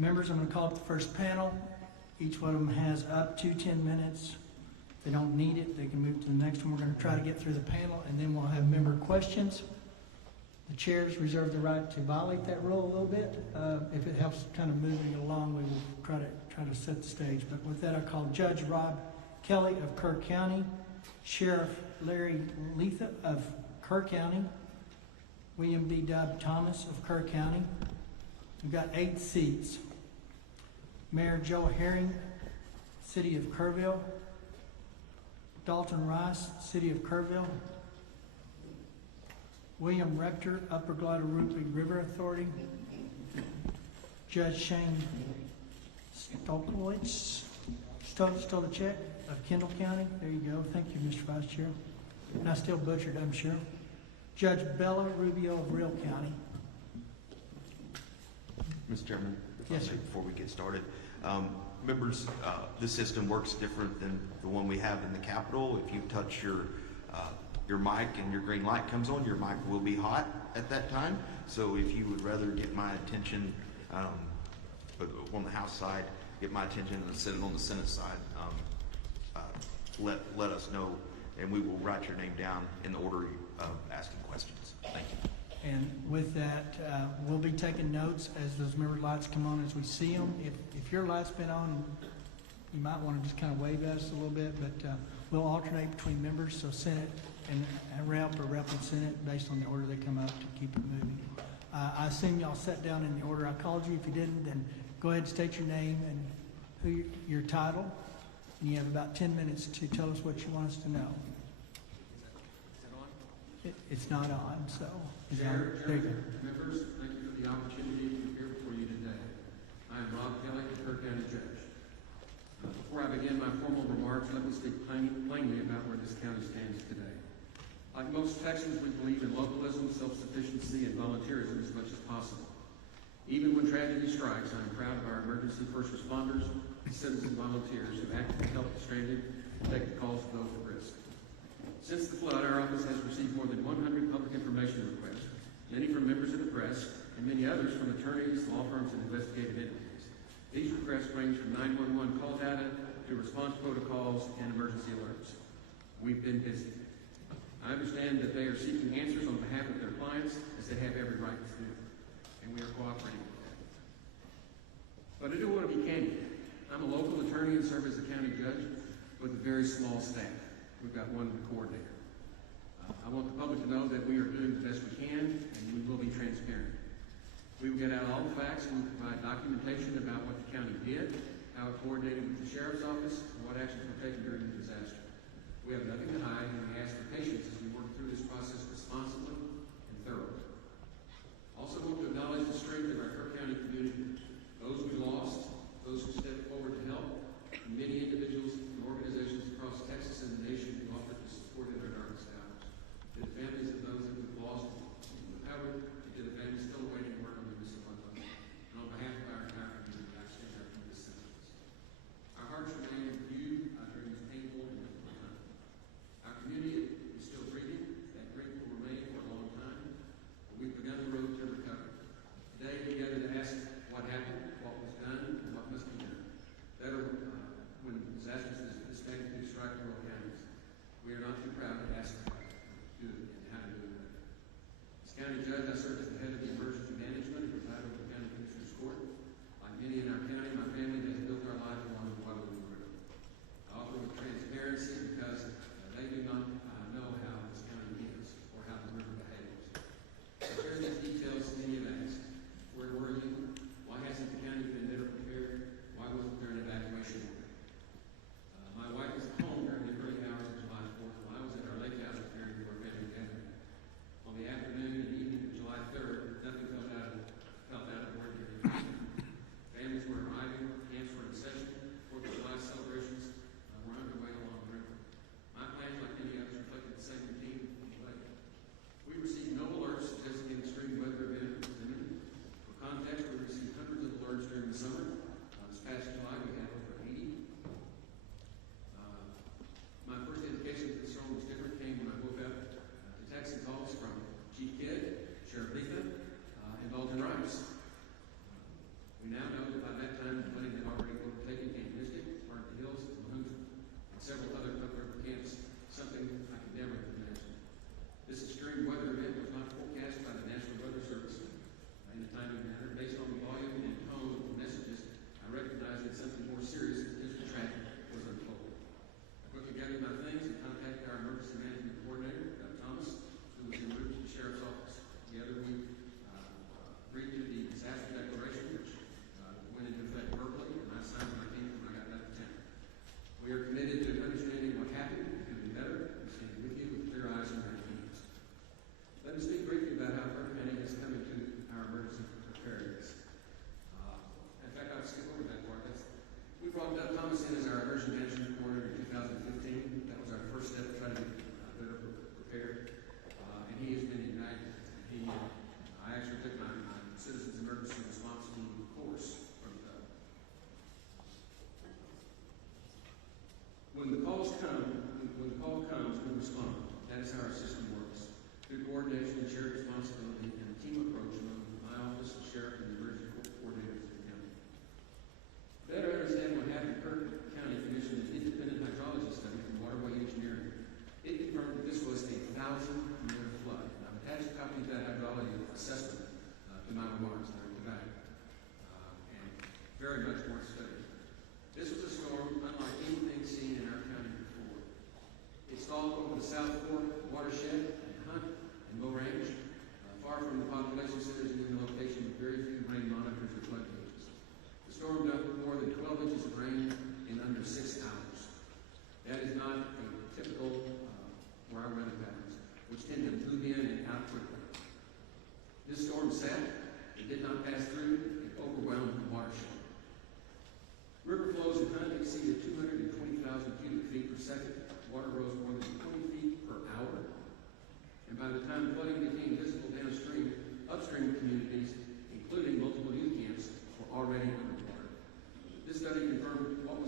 Members, I'm going to call up the first panel. Each one of them has up to 10 minutes. If they don't need it, they can move to the next one. We're going to try to get through the panel, and then we'll have member questions. The chairs reserve the right to violate that rule a little bit. If it helps kind of moving along, we will try to set the stage. But with that, I call Judge Rob Kelly of Kerr County, Sheriff Larry Leitha of Kerr County, William B. Dub Thomas of Kerr County. We've got 8 seats. Mayor Joe Herring, City of Kerrville. Dalton Rice, City of Kerrville. William Rector, Upper Guadalupe River Authority. Judge Shane Stolkowitz, Stolicek of Kendall County. There you go. Thank you, Mr. Vice Chair. And I still butchered, I'm sure. Judge Bella Rubio of Real County. Mr. Chairman, yes, sir. Before we get started, members, this system works different than the one we have in the Capitol. If you touch your mic and your green light comes on, your mic will be hot at that time. So if you would rather get my attention on the House side, get my attention and set it on the Senate side, let us know, and we will write your name down in the order of asking questions. Thank you. And with that, we'll be taking notes as those member lights come on as we see them. If your light's been on, you might want to just kind of wave at us a little bit, but we'll alternate between members, so Senate and Rep or Rep and Senate based on the order they come up to keep it moving. I assume y'all sat down in the order I called you. If you didn't, then go ahead and state your name and your title. And you have about 10 minutes to tell us what you want us to know. It's not on, so. Chair, members, thank you for the opportunity to appear before you today. I am Rob Kelly, Kerr County Judge. Before I begin my formal remarks, let me speak plainly about where this county stands today. Like most Texans, we believe in localism, self-sufficiency, and volunteerism as much as possible. Even when tragedy strikes, I am proud of our emergency first responders and citizen volunteers who actively help the stranded and take the calls of those at risk. Since the flood, our office has received more than 100 public information requests, many from members of the press, and many others from attorneys, law firms, and investigative entities. These requests range from 911 call data to response protocols and emergency alerts. We've been busy. I understand that they are seeking answers on behalf of their clients, as they have every right to do, and we are cooperating with that. But I do want to be candid. I'm a local attorney and serve as a county judge with a very small staff. We've got one coordinator. I want the public to know that we are doing the best we can, and we will be transparent. We will get out all the facts and provide documentation about what the county did, how it coordinated with the sheriff's office, and what actions were taken during the disaster. We have nothing to hide, and we ask for patience as we work through this process responsibly and thoroughly. Also want to acknowledge the strength of our Kerr County community, those we lost, those who stepped forward to help, and many individuals and organizations across Texas and the nation who offered to support in our darkest hours. To the families of those that we've lost and recovered, and to the families still awaiting word on the missing loved ones. And on behalf of our entire community, I extend our deepest sympathies. Our hearts remain with you during this painful and difficult time. Our community is still breathing. That grief will remain for a long time, but we've begun the road to recovery. Today, together,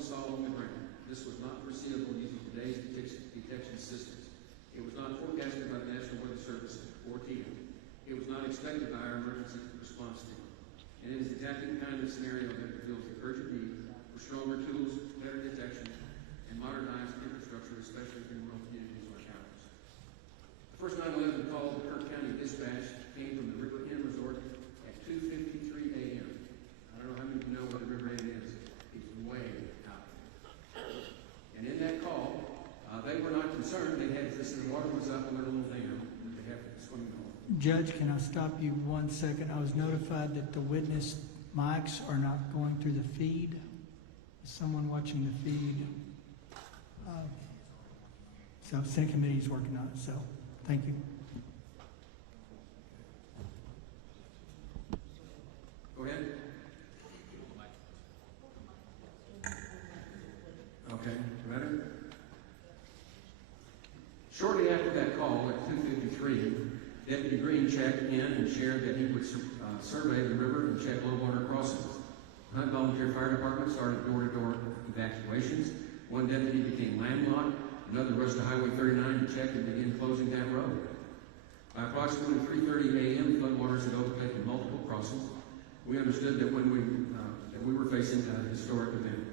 we saw on the ground. This was not foreseeable using today's detection systems. It was not forecasted by the National Weather Service or TIA. It was not expected by our emergency response team. And it is exactly the kind of scenario that reveals the urgent need for stronger tools, better detection, and modernized infrastructure, especially in rural communities like ours. The first 9/11 call to Kirk County Dispatch came from the River Inn Resort at 2:53 a.m. I don't know how many of you know where the River Inn is. It's way out there. And in that call, they were not concerned. They said the water was up on their little dam, and they have to swim home. Judge, can I stop you 1 second? I was notified that the witness mics are not going through the feed. Someone watching the feed. So Senate Committee is working on it, so thank you. Go ahead. Okay, better? Shortly after that call at 2:53, Deputy Green checked in and shared that he would survey the river and check low water crossings. Hunt Volunteer Fire Department started door-to-door evacuations. One deputy became landlocked. Another rushed to Highway 39 to check and begin closing that road. By approximately 3:30 a.m., floodwaters had overtaken multiple crossings. We understood that we were facing a historic event.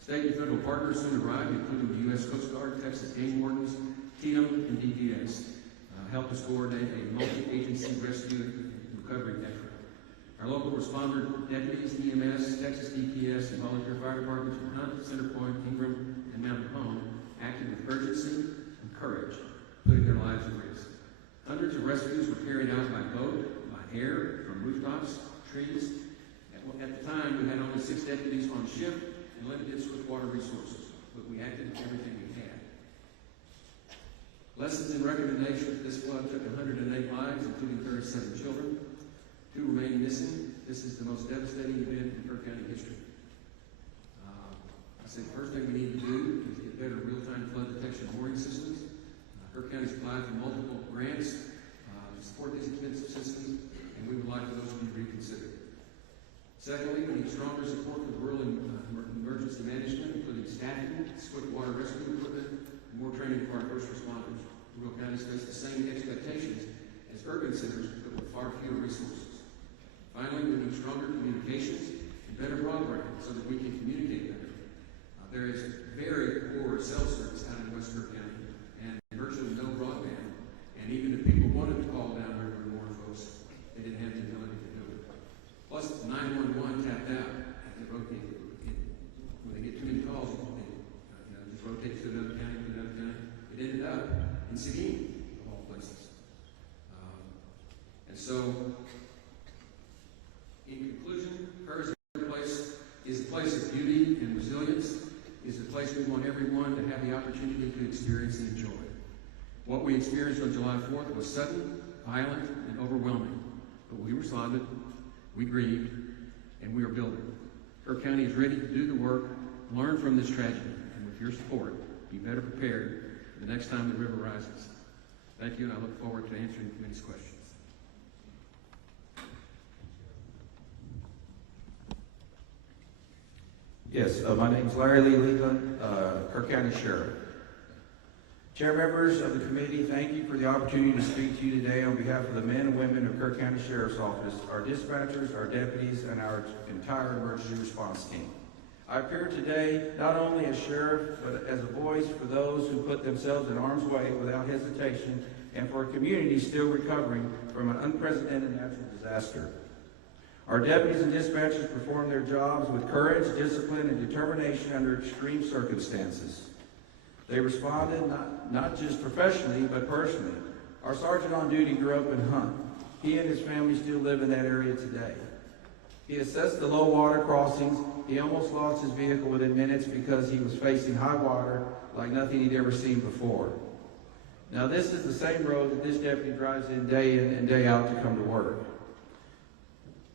State and federal partners soon arrived, including the U.S. Coast Guard, Texas Game Wardens, TIA, and DPS, helped us coordinate a multi-agency rescue and recovery effort. Our local responder deputies, EMS, Texas DPS, and volunteer fire departments from Hunt, Centerpoint, Ingram, and Mountain Home acted with urgency and courage, putting their lives at risk. Hundreds of rescues were carried out by boat, by air, from rooftops, trees. At the time, we had only 6 deputies on shift and limited swiftwater resources, but we acted with everything we had. Lessons and recommendations: this flood took 108 lives, including 37 children. 2 remain missing. This is the most devastating event in Kerr County history. I said the first thing we need to do is get better real-time flood detection mooring systems. Kerr County's applied for multiple grants to support these expensive systems, and we would like for those to be reconsidered. Secondly, we need stronger support for rural emergency management, including staffing, swiftwater rescue equipment, and more training for our first responders. Rural counties face the same expectations as urban centers, but with far fewer resources. Finally, we need stronger communications and better broadband so that we can communicate better. There is very poor cell service out in West Kerr County and virtually no broadband. And even if people wanted to call down river and warn folks, they didn't have the ability to do it. Plus, 911 tapped out. When they get too many calls, they just rotate to another county, to another county. It ended up in Seguin, of all places. And so, in conclusion, Kerr is a place of beauty and resilience. Is a place we want everyone to have the opportunity to experience and enjoy. What we experienced on July 4th was sudden, violent, and overwhelming. But we responded, we grieved, and we are building. Kerr County is ready to do the work, learn from this tragedy, and with your support, be better prepared for the next time the river rises. Thank you, and I look forward to answering the committee's questions. Yes, my name is Larry Leitha, Kerr County Sheriff. Chair members of the committee, thank you for the opportunity to speak to you today on behalf of the men and women of Kerr County Sheriff's Office, our dispatchers, our deputies, and our entire emergency response team. I appear today not only as sheriff, but as a voice for those who put themselves in harm's way without hesitation, and for a community still recovering from an unprecedented natural disaster. Our deputies and dispatchers perform their jobs with courage, discipline, and determination under extreme circumstances. They responded not just professionally, but personally. Our sergeant on duty grew up in Hunt. He and his family still live in that area today. He assessed the low water crossings. He almost lost his vehicle within minutes because he was facing high water like nothing he'd ever seen before. Now, this is the same road that this deputy drives in and day out to come to work.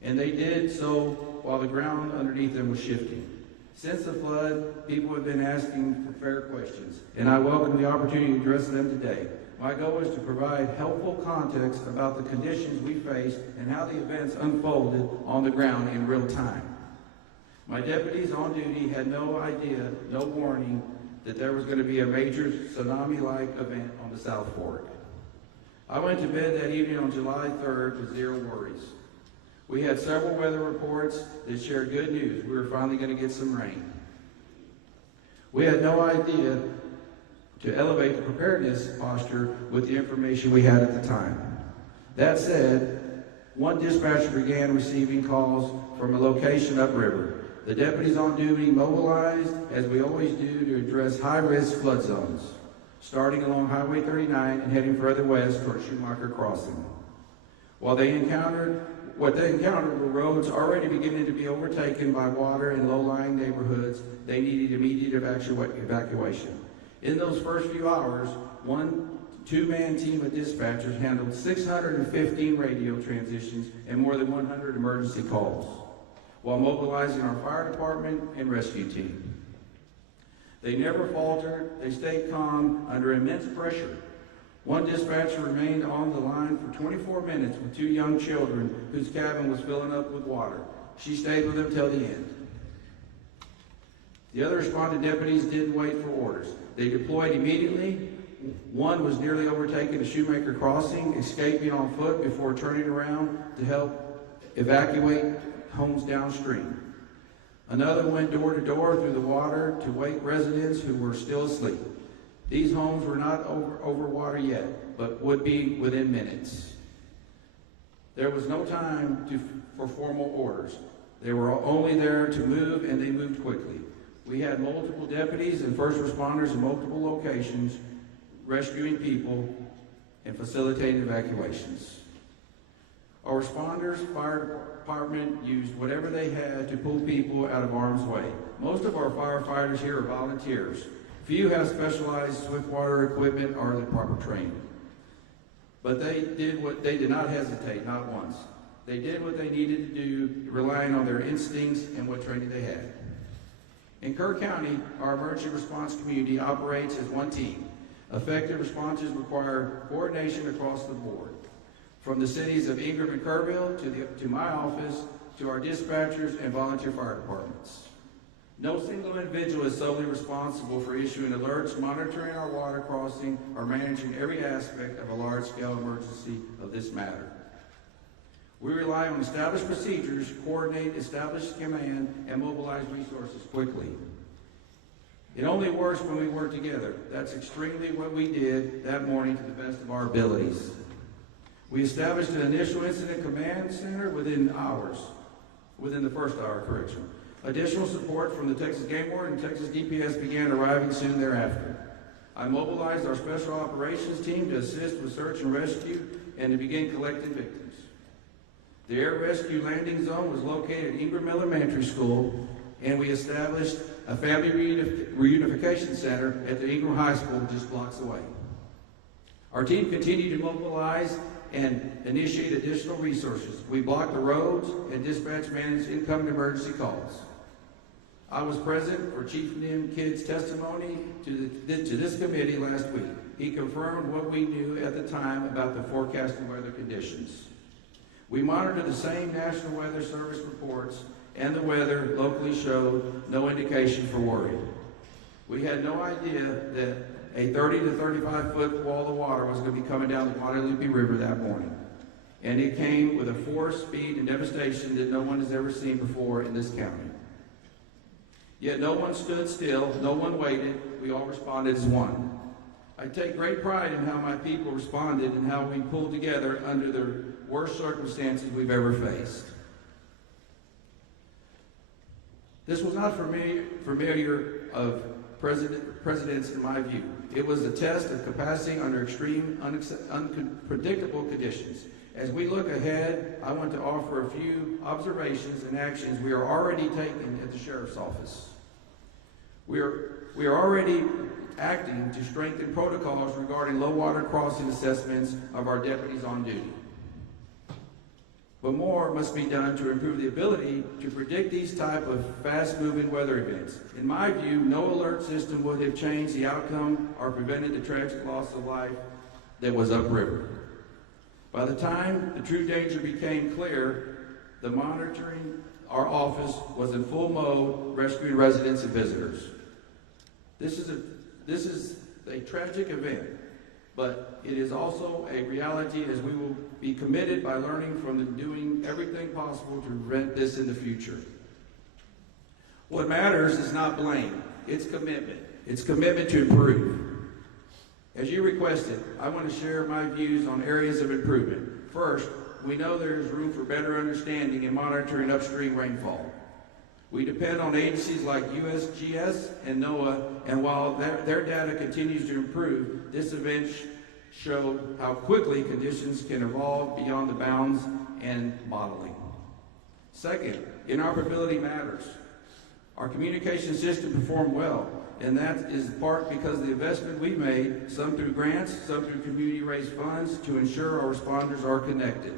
And they did so while the ground underneath them was shifting. Since the flood, people have been asking for fair questions, and I welcome the opportunity to address them today. My goal is to provide helpful context about the conditions we faced and how the events unfolded on the ground in real time. My deputies on duty had no idea, no warning, that there was going to be a major tsunami-like event on the South Fork. I went to bed that evening on July 3rd with zero worries. We had several weather reports that shared good news. We were finally going to get some rain. We had no idea to elevate the preparedness posture with the information we had at the time. That said, one dispatcher began receiving calls from a location upriver. The deputies on duty mobilized, as we always do, to address high-risk flood zones, starting along Highway 39 and heading further west toward Schumacher Crossing. What they encountered were roads already beginning to be overtaken by water in low-lying neighborhoods. They needed immediate evacuation. In those first few hours, one two-man team of dispatchers handled 615 radio transitions and more than 100 emergency calls, while mobilizing our fire department and rescue team. They never faltered. They stayed calm under immense pressure. One dispatcher remained on the line for 24 minutes with two young children whose cabin was filling up with water. She stayed with them till the end. The other responding deputies didn't wait for orders. They deployed immediately. One was nearly overtaken at Shoemaker Crossing, escaping on foot before turning around to help evacuate homes downstream. Another went door to door through the water to wake residents who were still asleep. These homes were not over water yet, but would be within minutes. There was no time for formal orders. They were only there to move, and they moved quickly. We had multiple deputies and first responders in multiple locations rescuing people and facilitating evacuations. Our responders, fire department used whatever they had to pull people out of harm's way. Most of our firefighters here are volunteers. Few have specialized swiftwater equipment or the proper training. But they did not hesitate, not once. They did what they needed to do, relying on their instincts and what training they had. In Kerr County, our emergency response community operates as one team. Effective responses require coordination across the board, from the cities of Ingram and Kerrville to my office, to our dispatchers and volunteer fire departments. No single individual is solely responsible for issuing alerts, monitoring our water crossing, or managing every aspect of a large-scale emergency of this matter. We rely on established procedures, coordinate, establish command, and mobilize resources quickly. It only works when we work together. That's extremely what we did that morning to the best of our abilities. We established an initial incident command center within the first hour, correction. Additional support from the Texas Game Warden and Texas DPS began arriving soon thereafter. I mobilized our special operations team to assist with search and rescue and to begin collecting victims. The air rescue landing zone was located at Ingram Elementary School, and we established a family reunification center at the Ingram High School just blocks away. Our team continued to mobilize and initiate additional resources. We blocked the roads and dispatch managed incoming emergency calls. I was present for Chief Nim Kidd's testimony to this committee last week. He confirmed what we knew at the time about the forecasted weather conditions. We monitored the same National Weather Service reports, and the weather locally showed no indication for worry. We had no idea that a 30 to 35 foot wall of water was going to be coming down the Guadalupe River that morning. And it came with a force, speed, and devastation that no one has ever seen before in this county. Yet no one stood still, no one waited, we all responded as one. I take great pride in how my people responded and how we pulled together under the worst circumstances we've ever faced. This was not familiar of presidents in my view. It was a test of capacity under extreme, unpredictable conditions. As we look ahead, I want to offer a few observations and actions we are already taking at the Sheriff's Office. We are already acting to strengthen protocols regarding low water crossing assessments of our deputies on duty. But more must be done to improve the ability to predict these type of fast-moving weather events. In my view, no alert system would have changed the outcome or prevented the tragic loss of life that was upriver. By the time the true danger became clear, the monitoring our office was in full mode rescuing residents and visitors. This is a tragic event, but it is also a reality, as we will be committed by learning from and doing everything possible to prevent this in the future. What matters is not blame, it's commitment. It's commitment to improve. As you requested, I want to share my views on areas of improvement. First, we know there is room for better understanding and monitoring upstream rainfall. We depend on agencies like USGS and NOAA, and while their data continues to improve, this event showed how quickly conditions can evolve beyond the bounds and modeling. Second, interoperability matters. Our communication system performed well, and that is part because of the investment we made, some through grants, some through community-raised funds, to ensure our responders are connected.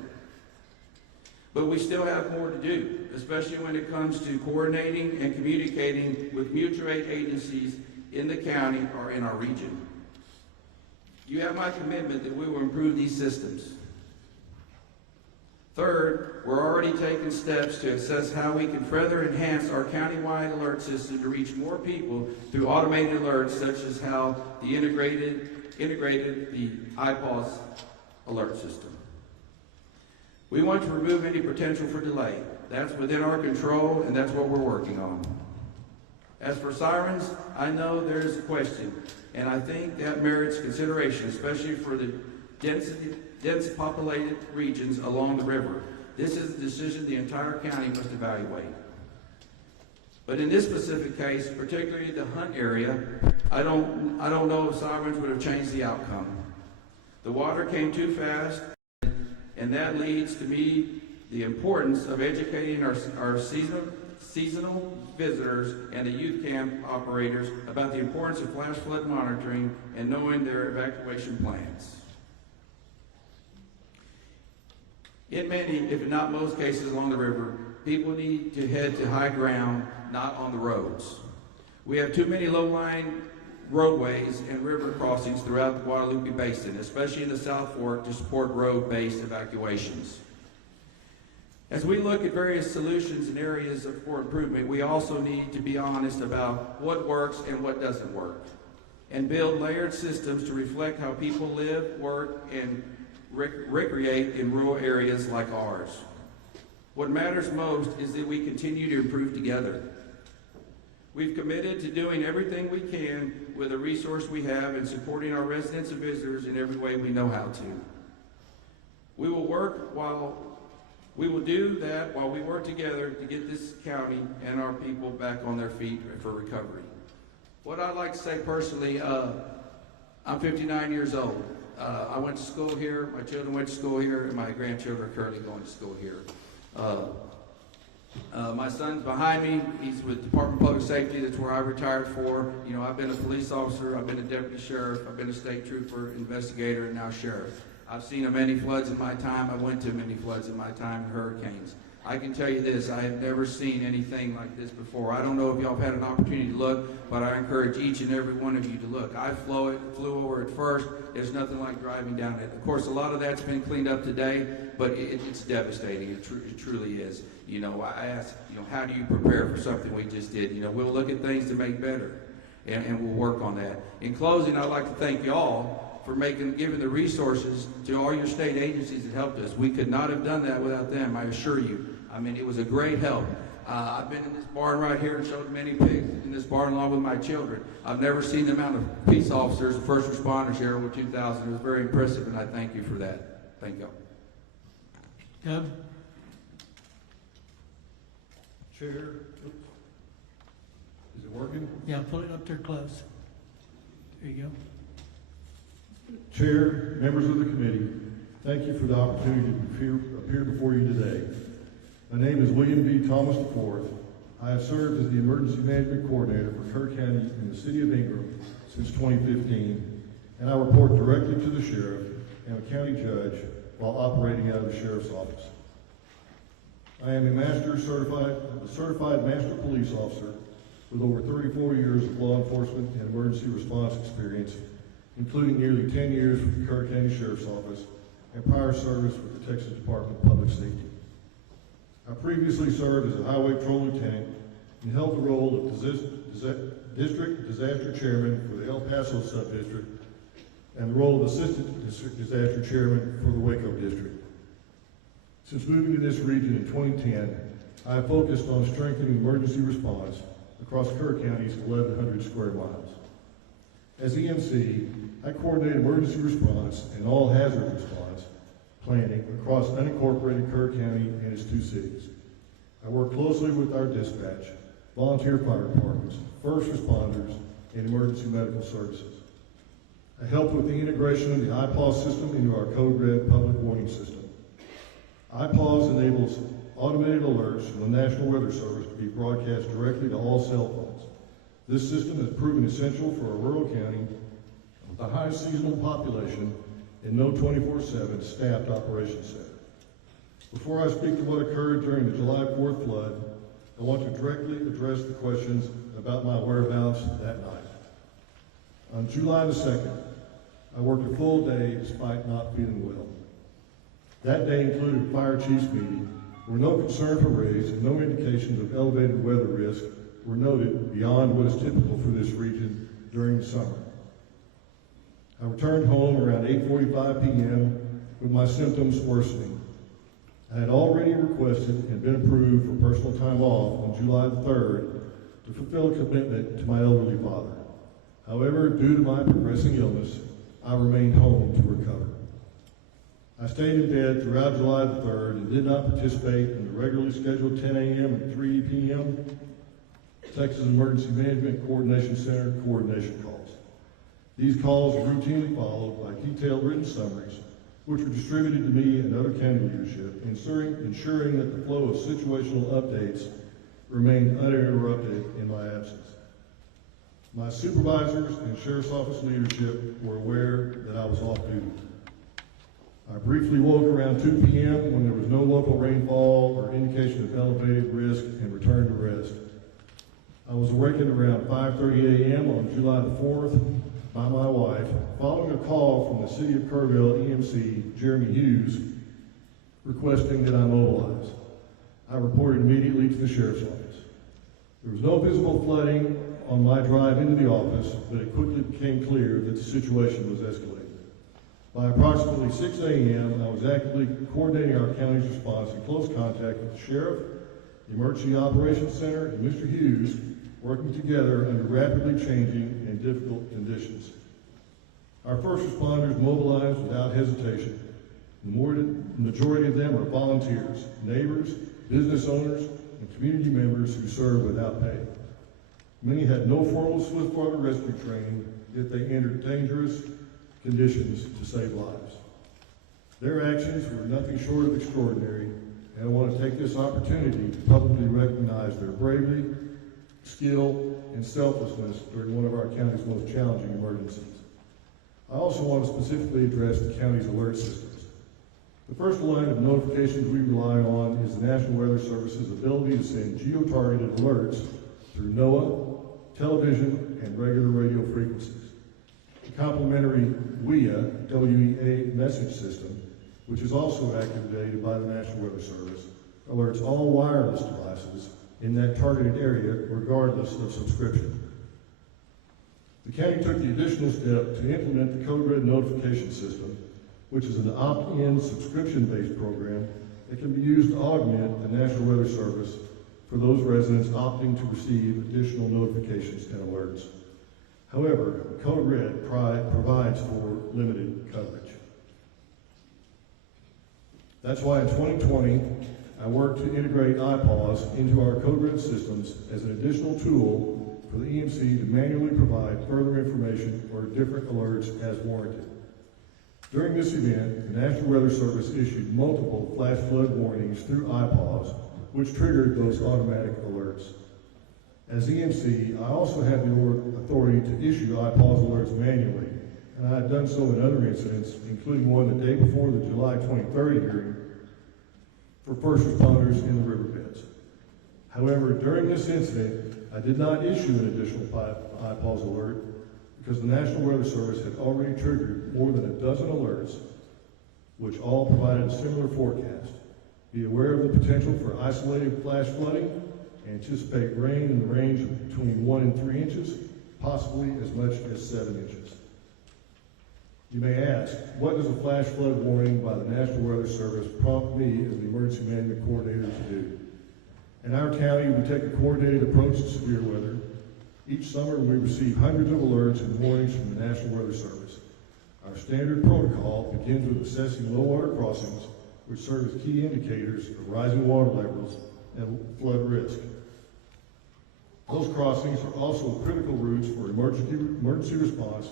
But we still have more to do, especially when it comes to coordinating and communicating with mutual aid agencies in the county or in our region. You have my commitment that we will improve these systems. Third, we're already taking steps to assess how we can further enhance our countywide alert system to reach more people through automated alerts, such as how the integrated the IPAWS alert system. We want to remove any potential for delay. That's within our control, and that's what we're working on. As for sirens, I know there is a question, and I think that merits consideration, especially for the dense populated regions along the river. This is a decision the entire county must evaluate. But in this specific case, particularly the Hunt area, I don't know if sirens would have changed the outcome. The water came too fast, and that leads to me the importance of educating our seasonal visitors and the youth camp operators about the importance of flash flood monitoring and knowing their evacuation plans. In many, if not most cases along the river, people need to head to high ground, not on the roads. We have too many low-lying roadways and river crossings throughout the Guadalupe Basin, especially in the South Fork, to support road-based evacuations. As we look at various solutions and areas for improvement, we also need to be honest about what works and what doesn't work, and build layered systems to reflect how people live, work, and recreate in rural areas like ours. What matters most is that we continue to improve together. We've committed to doing everything we can with the resource we have and supporting our residents and visitors in every way we know how to. We will do that while we work together to get this county and our people back on their feet for recovery. What I'd like to say personally, I'm 59 years old. I went to school here, my children went to school here, and my grandchildren are currently going to school here. My son's behind me. He's with Department of Public Safety. That's where I retired for. You know, I've been a police officer, I've been a deputy sheriff, I've been a state trooper, investigator, and now sheriff. I've seen many floods in my time. I went to many floods in my time and hurricanes. I can tell you this, I have never seen anything like this before. I don't know if y'all have had an opportunity to look, but I encourage each and every one of you to look. I flew over it first. There's nothing like driving down it. Of course, a lot of that's been cleaned up today, but it's devastating. It truly is. You know, I ask, you know, how do you prepare for something we just did? You know, we'll look at things to make better, and we'll work on that. In closing, I'd like to thank y'all for giving the resources to all your state agencies that helped us. We could not have done that without them, I assure you. I mean, it was a great help. I've been in this barn right here and showed many pigs in this barn along with my children. I've never seen the amount of police officers and first responders here over 2,000. It was very impressive, and I thank you for that. Thank you. Doug? Chair, is it working? Yeah, pull it up there close. There you go. Chair, members of the committee, thank you for the opportunity to appear before you today. My name is William D. Thomas IV. I have served as the Emergency Management Coordinator for Kerr County in the City of Ingram since 2015, and I report directly to the Sheriff and the County Judge while operating out of the Sheriff's Office. I am a certified Master Police Officer with over 34 years of law enforcement and emergency response experience, including nearly 10 years with the Kerr County Sheriff's Office and prior service with the Texas Department of Public Safety. I previously served as a highway patrol lieutenant and held the role of district disaster chairman for the El Paso subdistrict and the role of assistant district disaster chairman for the Waco district. Since moving to this region in 2010, I have focused on strengthening emergency response across Kerr County's 1,100 square miles. As EMC, I coordinate emergency response and all hazard response planning across unincorporated Kerr County and its 2 cities. I work closely with our dispatch, volunteer fire departments, first responders, and emergency medical services. I help with the integration of the IPAWS system into our Code Red public warning system. IPAWS enables automated alerts from the National Weather Service to be broadcast directly to all cell phones. This system has proven essential for a rural county with a high seasonal population and no 24/7 staffed operations center. Before I speak to what occurred during the July 4th flood, I want to directly address the questions about my whereabouts that night. On July the 2nd, I worked a full day despite not feeling well. That day included a fire chief's meeting where no concerns were raised and no indications of elevated weather risk were noted beyond what is typical for this region during the summer. I returned home around 8:45 p.m. with my symptoms worsening. I had already requested and been approved for personal time off on July the 3rd to fulfill a commitment to my elderly father. However, due to my progressing illness, I remained home to recover. I stayed in bed throughout July the 3rd and did not participate in the regularly scheduled 10 a.m. and 3 p.m. Texas Emergency Management Coordination Center coordination calls. These calls are routinely followed by detailed written summaries, which were distributed to me and other county leadership, ensuring that the flow of situational updates remained uninterrupted in my absence. My supervisors and Sheriff's Office leadership were aware that I was off duty. I briefly woke around 2 p.m. when there was no local rainfall or indication of elevated risk and returned to rest. I was awakened around 5:30 a.m. on July the 4th by my wife, following a call from the City of Kerrville EMC, Jeremy Hughes, requesting that I mobilize. I reported immediately to the Sheriff's Office. There was no visible flooding on my drive into the office, but it quickly became clear that the situation was escalating. By approximately 6 a.m., I was actively coordinating our county's response in close contact with the Sheriff, the Emergency Operations Center, and Mr. Hughes, working together under rapidly changing and difficult conditions. Our first responders mobilized without hesitation. The majority of them are volunteers, neighbors, business owners, and community members who serve without pay. Many had no formal swiftwater rescue training, yet they entered dangerous conditions to save lives. Their actions were nothing short of extraordinary, and I want to take this opportunity to publicly recognize their bravery, skill, and selflessness during one of our county's most challenging emergencies. I also want to specifically address the county's alert systems. The first line of notifications we rely on is the National Weather Service's ability to send geo-targeted alerts through NOAA, television, and regular radio frequencies. The complementary WEA message system, which is also activated by the National Weather Service, alerts all wireless devices in that targeted area regardless of subscription. The county took the additional step to implement the Code Red notification system, which is an opt-in subscription-based program that can be used to augment the National Weather Service for those residents opting to receive additional notifications and alerts. However, Code Red provides for limited coverage. That's why in 2020, I worked to integrate IPAWS into our Code Red systems as an additional tool for the EMC to manually provide further information or different alerts as warranted. During this event, the National Weather Service issued multiple flash flood warnings through IPAWS, which triggered those automatic alerts. As EMC, I also have the authority to issue IPAWS alerts manually, and I have done so in other incidents, including one the day before the July 23rd hearing for first responders in the riverbeds. However, during this incident, I did not issue an additional IPAWS alert because the National Weather Service had already triggered more than a dozen alerts, which all provided a similar forecast. Be aware of the potential for isolated flash flooding. Anticipate rain in the range of between 1 and 3 inches, possibly as much as 7 inches. You may ask, what does a flash flood warning by the National Weather Service prompt me as the Emergency Management Coordinator to do? In our county, we take a coordinated approach to severe weather. Each summer, we receive hundreds of alerts and warnings from the National Weather Service. Our standard protocol begins with assessing low water crossings, which serve as key indicators of rising water levels and flood risk. Those crossings are also critical routes for emergency response,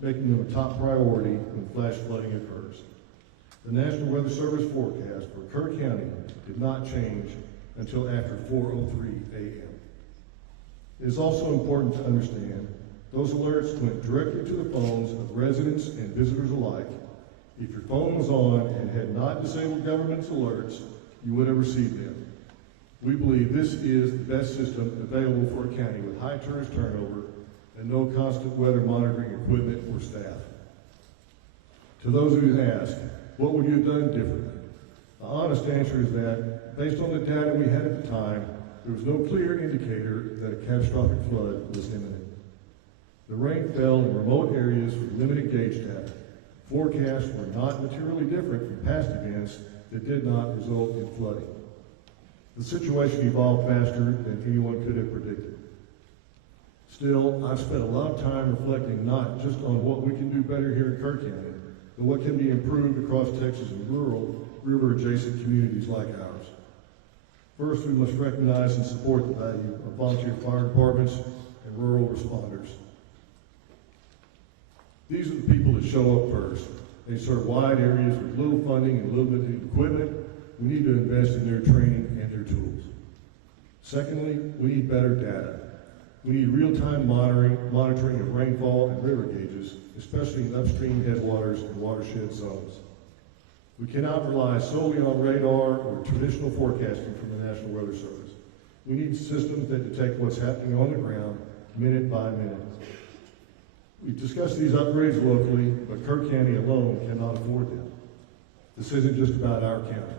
making them a top priority when flash flooding occurs. The National Weather Service forecast for Kerr County did not change until after 4:03 a.m. It is also important to understand those alerts went directly to the phones of residents and visitors alike. If your phone was on and had not disabled government's alerts, you would have received them. We believe this is the best system available for a county with high tourist turnover and no constant weather monitoring equipment or staff. To those of you who ask, what would you have done differently? The honest answer is that, based on the data we had at the time, there was no clear indicator that a catastrophic flood was imminent. The rain fell in remote areas with limited gauge data. Forecasts were not materially different from past events that did not result in flooding. The situation evolved faster than anyone could have predicted. Still, I've spent a lot of time reflecting not just on what we can do better here in Kerr County, but what can be improved across Texas and rural, river-adjacent communities like ours. First, we must recognize and support the value of volunteer fire departments and rural responders. These are the people that show up first. They serve wide areas with little funding and limited equipment. We need to invest in their training and their tools. Secondly, we need better data. We need real-time monitoring of rainfall and river gauges, especially in upstream headwaters and watershed zones. We cannot rely solely on radar or traditional forecasting from the National Weather Service. We need systems that detect what's happening on the ground, minute by minute. We've discussed these upgrades locally, but Kerr County alone cannot afford them. This isn't just about our county.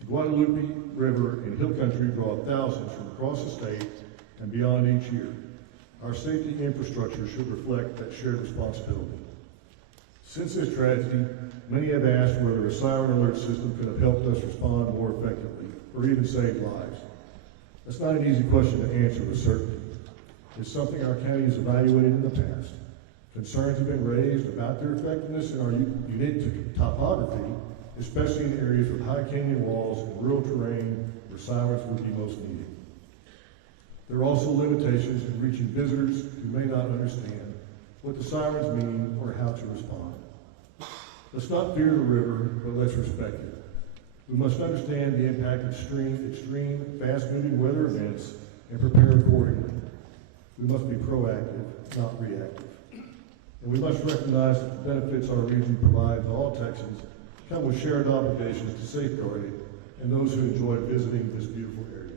The Guadalupe River and Hill Country draw thousands from across the state and beyond each year. Our safety infrastructure should reflect that shared responsibility. Since this tragedy, many have asked whether a siren alert system could have helped us respond more effectively or even save lives. That's not an easy question to answer with certainty. It's something our county has evaluated in the past. Concerns have been raised about their effectiveness in our unique topography, especially in areas with high canyon walls and rural terrain where sirens would be most needed. There are also limitations in reaching visitors who may not understand what the sirens mean or how to respond. Let's not fear the river, but let's respect it. We must understand the impact of extreme, fast-moving weather events and prepare accordingly. We must be proactive, not reactive. And we must recognize that the benefits our region provides to all Texans come with shared obligations to safeguard it and those who enjoy visiting this beautiful area.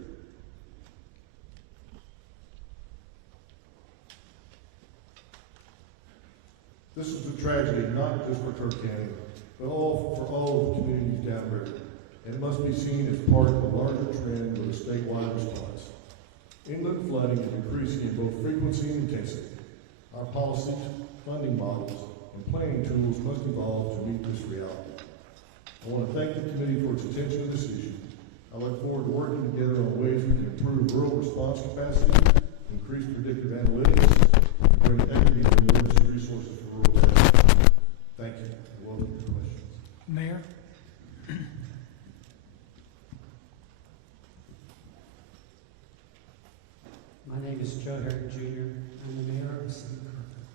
This is a tragedy not just for Kerr County, but for all of the communities downriver, and it must be seen as part of a larger trend with a statewide response. Inland flooding is increasing in both frequency and intensity. Our policies, funding models, and planning tools must evolve to meet this reality. I want to thank the committee for its attention to this issue. I look forward to working together on ways we can improve rural response capacity, increase predictive analytics, and bring equity to emergency resources for rural areas. Thank you. I welcome your questions. Mayor? My name is Joe Herrick Jr. I'm the mayor of the city of Kerrville.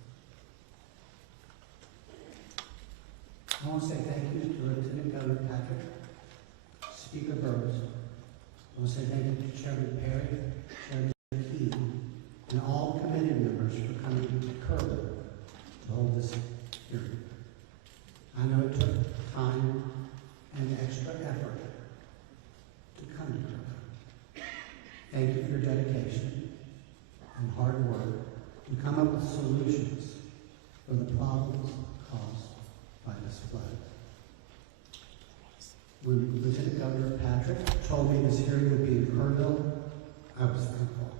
I want to say thank you to Lieutenant Governor Patrick, Speaker Burrows. I want to say thank you to Chairman Perry, Chairman Key, and all committee members for coming to Kerrville to hold this hearing. I know it took time and extra effort to come to Kerrville. Thank you for your dedication and hard work to come up with solutions for the problems caused by this flood. When Lieutenant Governor Patrick told me this hearing would be in Kerrville, I was thankful.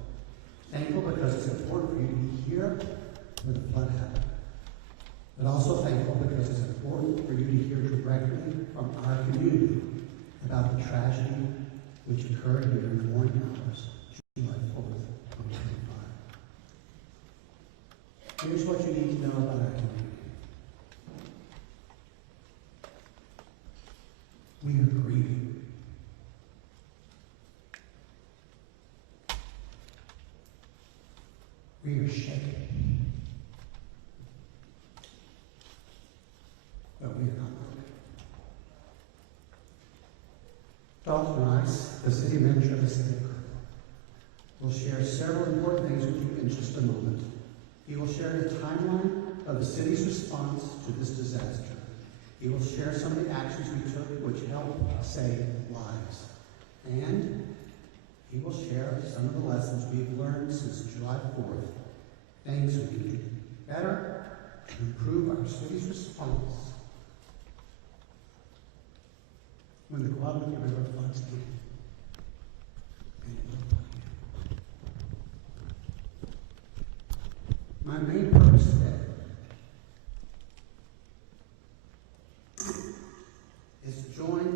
Thankful because it's important for you to be here when the flood happened. But also thankful because it's important for you to hear directly from our community about the tragedy which occurred here in the morning hours, July 4th, 2025. Here's what you need to know about our community. We are grieving. We are shaking. But we are not broken. Dalton Rice, the city manager of the city of Kerrville, will share several important things with you in just a moment. He will share the timeline of the city's response to this disaster. He will share some of the actions we took which helped save lives. And he will share some of the lessons we've learned since July 4th, things we can do better to improve our city's response when the Guadalupe River floods again. And it will flood again. My main purpose today is to join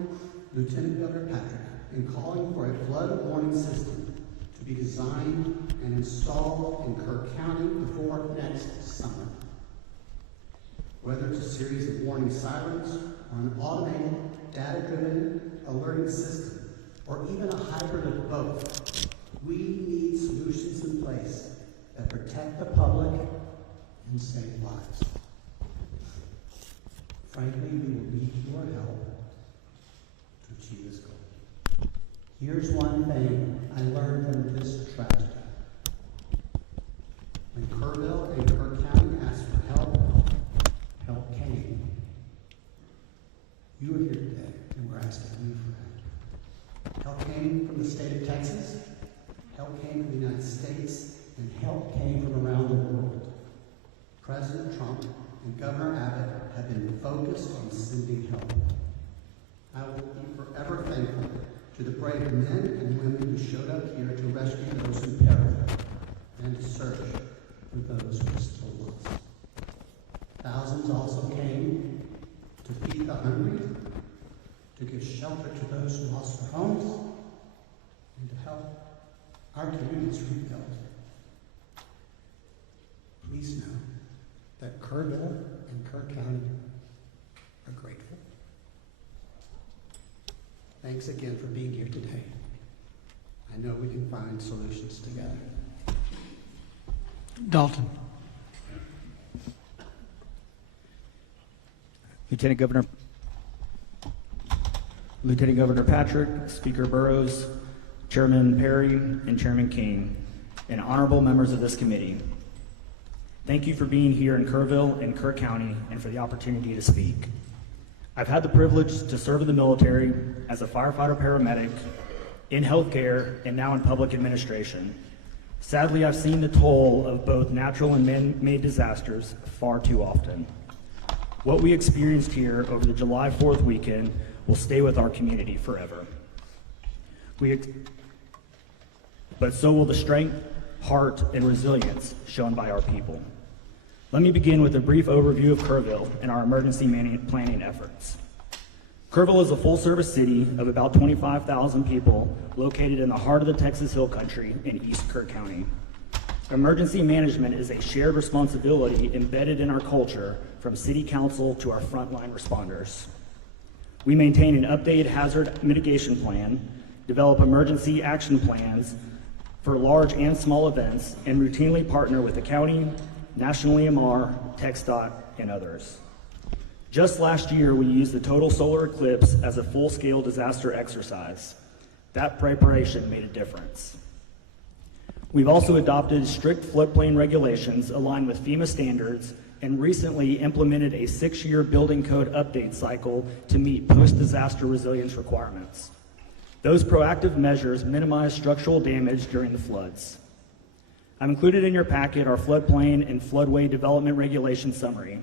Lieutenant Governor Patrick in calling for a flood warning system to be designed and installed in Kerr County before next summer. Whether it's a series of warning sirens or an automated, data-driven alerting system, or even a hybrid of both, we need solutions in place that protect the public and save lives. Frankly, we will need your help to achieve this goal. Here's one thing I learned from this tragedy. When Kerrville and Kerr County asked for help, help came. You are here today, and we're asking you for help. Help came from the state of Texas, help came from the United States, and help came from around the world. President Trump and Governor Abbott have been focused on sending help. I will be forever thankful to the brave men and women who showed up here to rescue those in peril and to search for those who are still lost. Thousands also came to feed the hungry, to give shelter to those who lost their homes, and to help our communities rebuild. Please know that Kerrville and Kerr County are grateful. Thanks again for being here today. I know we can find solutions together. Dalton. Lieutenant Governor Patrick, Speaker Burrows, Chairman Perry, and Chairman King, and honorable members of this committee. Thank you for being here in Kerrville and Kerr County and for the opportunity to speak. I've had the privilege to serve in the military as a firefighter paramedic, in healthcare, and now in public administration. Sadly, I've seen the toll of both natural and man-made disasters far too often. What we experienced here over the July 4th weekend will stay with our community forever. But so will the strength, heart, and resilience shown by our people. Let me begin with a brief overview of Kerrville and our emergency planning efforts. Kerrville is a full-service city of about 25,000 people located in the heart of the Texas Hill Country in East Kerr County. Emergency management is a shared responsibility embedded in our culture from city council to our frontline responders. We maintain an updated hazard mitigation plan, develop emergency action plans for large and small events, and routinely partner with the county, National EMR, TxDOT, and others. Just last year, we used the total solar eclipse as a full-scale disaster exercise. That preparation made a difference. We've also adopted strict floodplain regulations aligned with FEMA standards and recently implemented a 6-year building code update cycle to meet post-disaster resilience requirements. Those proactive measures minimize structural damage during the floods. I've included in your packet our floodplain and floodway development regulation summary,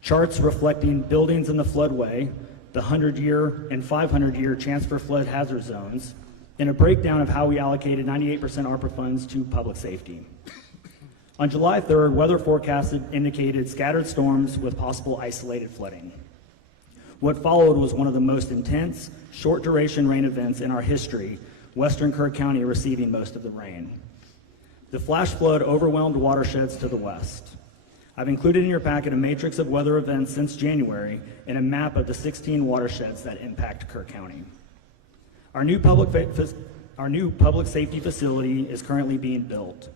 charts reflecting buildings in the floodway, the 100-year and 500-year chance for flood hazard zones, and a breakdown of how we allocated 98% ARPA funds to public safety. On July 3rd, weather forecasts indicated scattered storms with possible isolated flooding. What followed was one of the most intense, short-duration rain events in our history, western Kerr County receiving most of the rain. The flash flood overwhelmed watersheds to the west. I've included in your packet a matrix of weather events since January and a map of the 16 watersheds that impact Kerr County. Our new public safety facility is currently being built.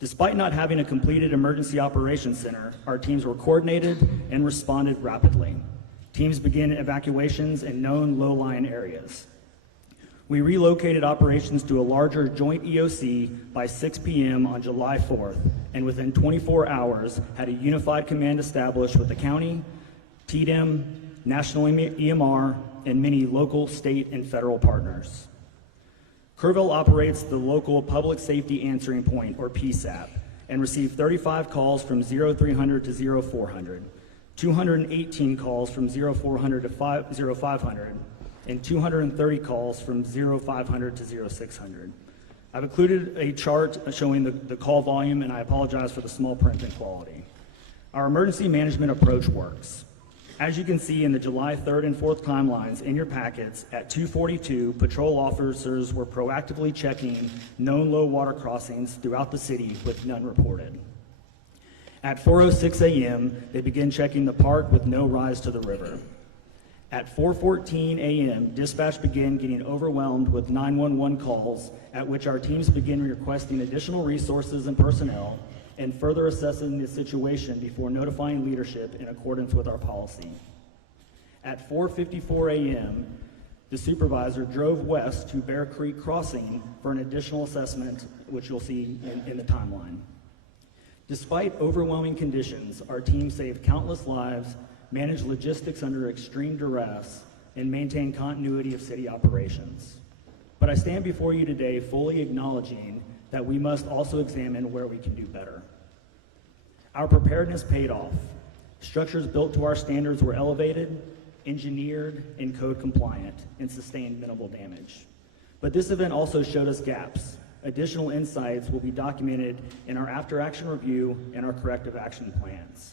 Despite not having a completed emergency operations center, our teams were coordinated and responded rapidly. Teams began evacuations in known low-lying areas. We relocated operations to a larger joint EOC by 6 p.m. on July 4th, and within 24 hours had a unified command established with the county, TDM, National EMR, and many local, state, and federal partners. Kerrville operates the local Public Safety Answering Point, or PSAP, and received 35 calls from 0300 to 0400, 218 calls from 0400 to 0500, and 230 calls from 0500 to 0600. I've included a chart showing the call volume, and I apologize for the small print and quality. Our emergency management approach works. As you can see in the July 3rd and 4th timelines in your packets, at 2:42, patrol officers were proactively checking known low water crossings throughout the city with none reported. At 4:06 a.m., they began checking the park with no rise to the river. At 4:14 a.m., dispatch began getting overwhelmed with 911 calls, at which our teams began requesting additional resources and personnel and further assessing the situation before notifying leadership in accordance with our policy. At 4:54 a.m., the supervisor drove west to Bear Creek Crossing for an additional assessment, which you'll see in the timeline. Despite overwhelming conditions, our team saved countless lives, managed logistics under extreme duress, and maintained continuity of city operations. But I stand before you today fully acknowledging that we must also examine where we can do better. Our preparedness paid off. Structures built to our standards were elevated, engineered, and code compliant, and sustained minimal damage. But this event also showed us gaps. Additional insights will be documented in our after-action review and our corrective action plans.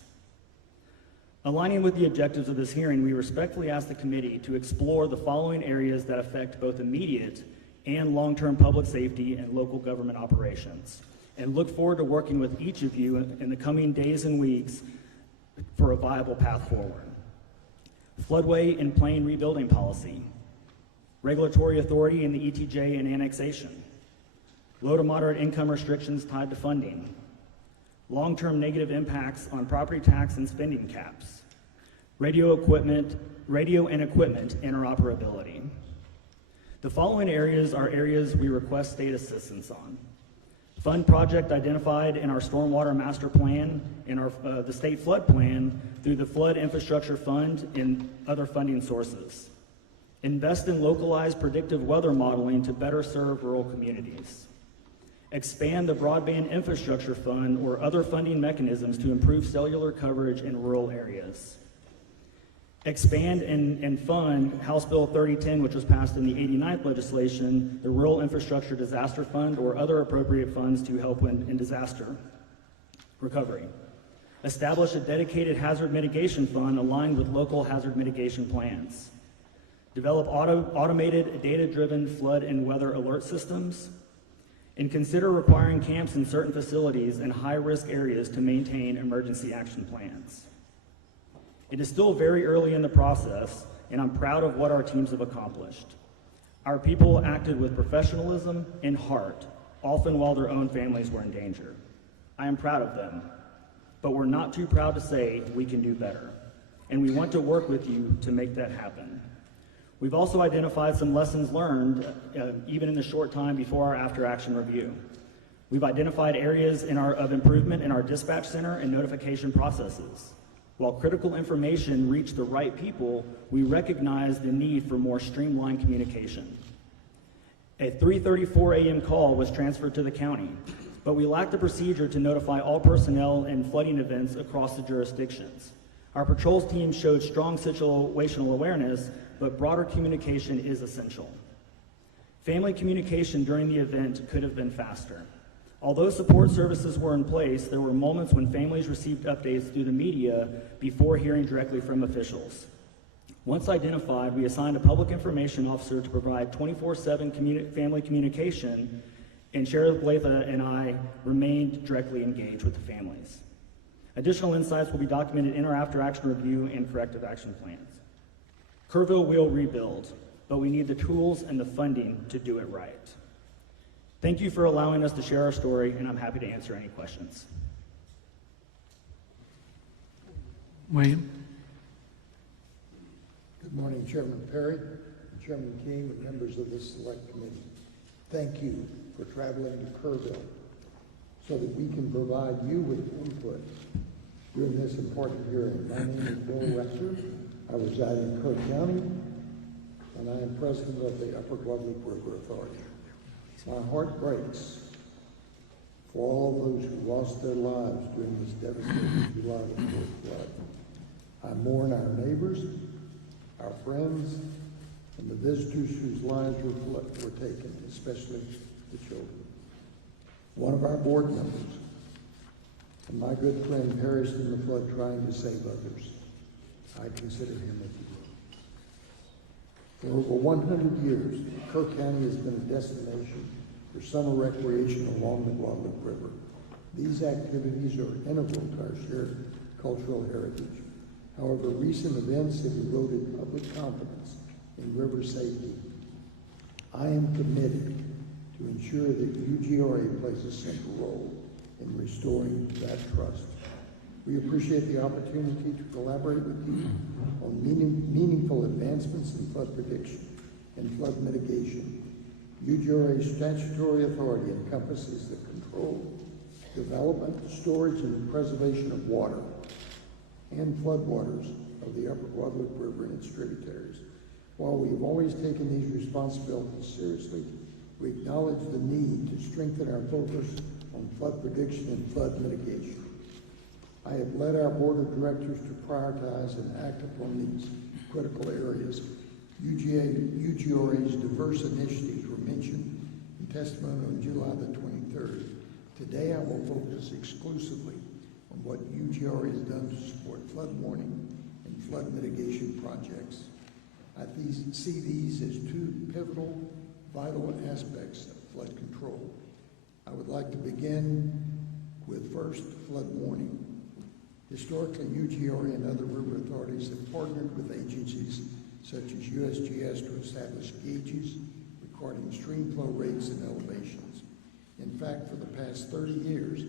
Aligning with the objectives of this hearing, we respectfully ask the committee to explore the following areas that affect both immediate and long-term public safety and local government operations, and look forward to working with each of you in the coming days and weeks for a viable path forward. Floodway and plain rebuilding policy, regulatory authority in the ETJ and annexation, low to moderate income restrictions tied to funding, long-term negative impacts on property tax and spending caps, radio and equipment interoperability. The following areas are areas we request state assistance on. Fund project identified in our stormwater master plan and the state flood plan through the flood infrastructure fund and other funding sources. Invest in localized predictive weather modeling to better serve rural communities. Expand the broadband infrastructure fund or other funding mechanisms to improve cellular coverage in rural areas. Expand and fund House Bill 3010, which was passed in the 89th legislation, the Rural Infrastructure Disaster Fund, or other appropriate funds to help in disaster recovery. Establish a dedicated hazard mitigation fund aligned with local hazard mitigation plans. Develop automated data-driven flood and weather alert systems. And consider requiring camps in certain facilities in high-risk areas to maintain emergency action plans. It is still very early in the process, and I'm proud of what our teams have accomplished. Our people acted with professionalism and heart, often while their own families were in danger. I am proud of them, but we're not too proud to say we can do better, and we want to work with you to make that happen. We've also identified some lessons learned, even in the short time before our after-action review. We've identified areas of improvement in our dispatch center and notification processes. While critical information reached the right people, we recognize the need for more streamlined communication. A 3:34 a.m. call was transferred to the county, but we lacked the procedure to notify all personnel in flooding events across the jurisdictions. Our patrols team showed strong situational awareness, but broader communication is essential. Family communication during the event could have been faster. Although support services were in place, there were moments when families received updates through the media before hearing directly from officials. Once identified, we assigned a public information officer to provide 24/7 family communication, and Sheriff Leitha and I remained directly engaged with the families. Additional insights will be documented in our after-action review and corrective action plans. Kerrville will rebuild, but we need the tools and the funding to do it right. Thank you for allowing us to share our story, and I'm happy to answer any questions. William? Good morning, Chairman Perry, Chairman King, and members of this select committee. Thank you for traveling to Kerrville so that we can provide you with input during this important hearing. My name is Bill Rector. I reside in Kirk County, and I am president of the Upper Guadalupe River Authority. My heart breaks for all of those who lost their lives during this devastating July the 4th flood. I mourn our neighbors, our friends, and the visitors whose lives were taken, especially the children. One of our board members and my good friend perished in the flood trying to save others. I consider him a hero. For over 100 years, Kirk County has been a destination for summer recreation along the Guadalupe River. These activities are integral to our shared cultural heritage. However, recent events have eroded public confidence in river safety. I am committed to ensure that UGRA plays a central role in restoring that trust. We appreciate the opportunity to collaborate with you on meaningful advancements in flood prediction and flood mitigation. UGRA's statutory authority encompasses the control, development, storage, and preservation of water and floodwaters of the Upper Guadalupe River and its tributaries. While we have always taken these responsibilities seriously, we acknowledge the need to strengthen our focus on flood prediction and flood mitigation. I have led our board of directors to prioritize and act upon these critical areas. UGRA's diverse initiatives were mentioned in testimony on July the 23rd. Today I will focus exclusively on what UGRA has done to support flood warning and flood mitigation projects. I see these as two pivotal, vital aspects of flood control. I would like to begin with first, flood warning. Historically, UGRA and other river authorities have partnered with agencies such as USGS to establish gauges recording stream flow rates and elevations. In fact, for the past 30 years,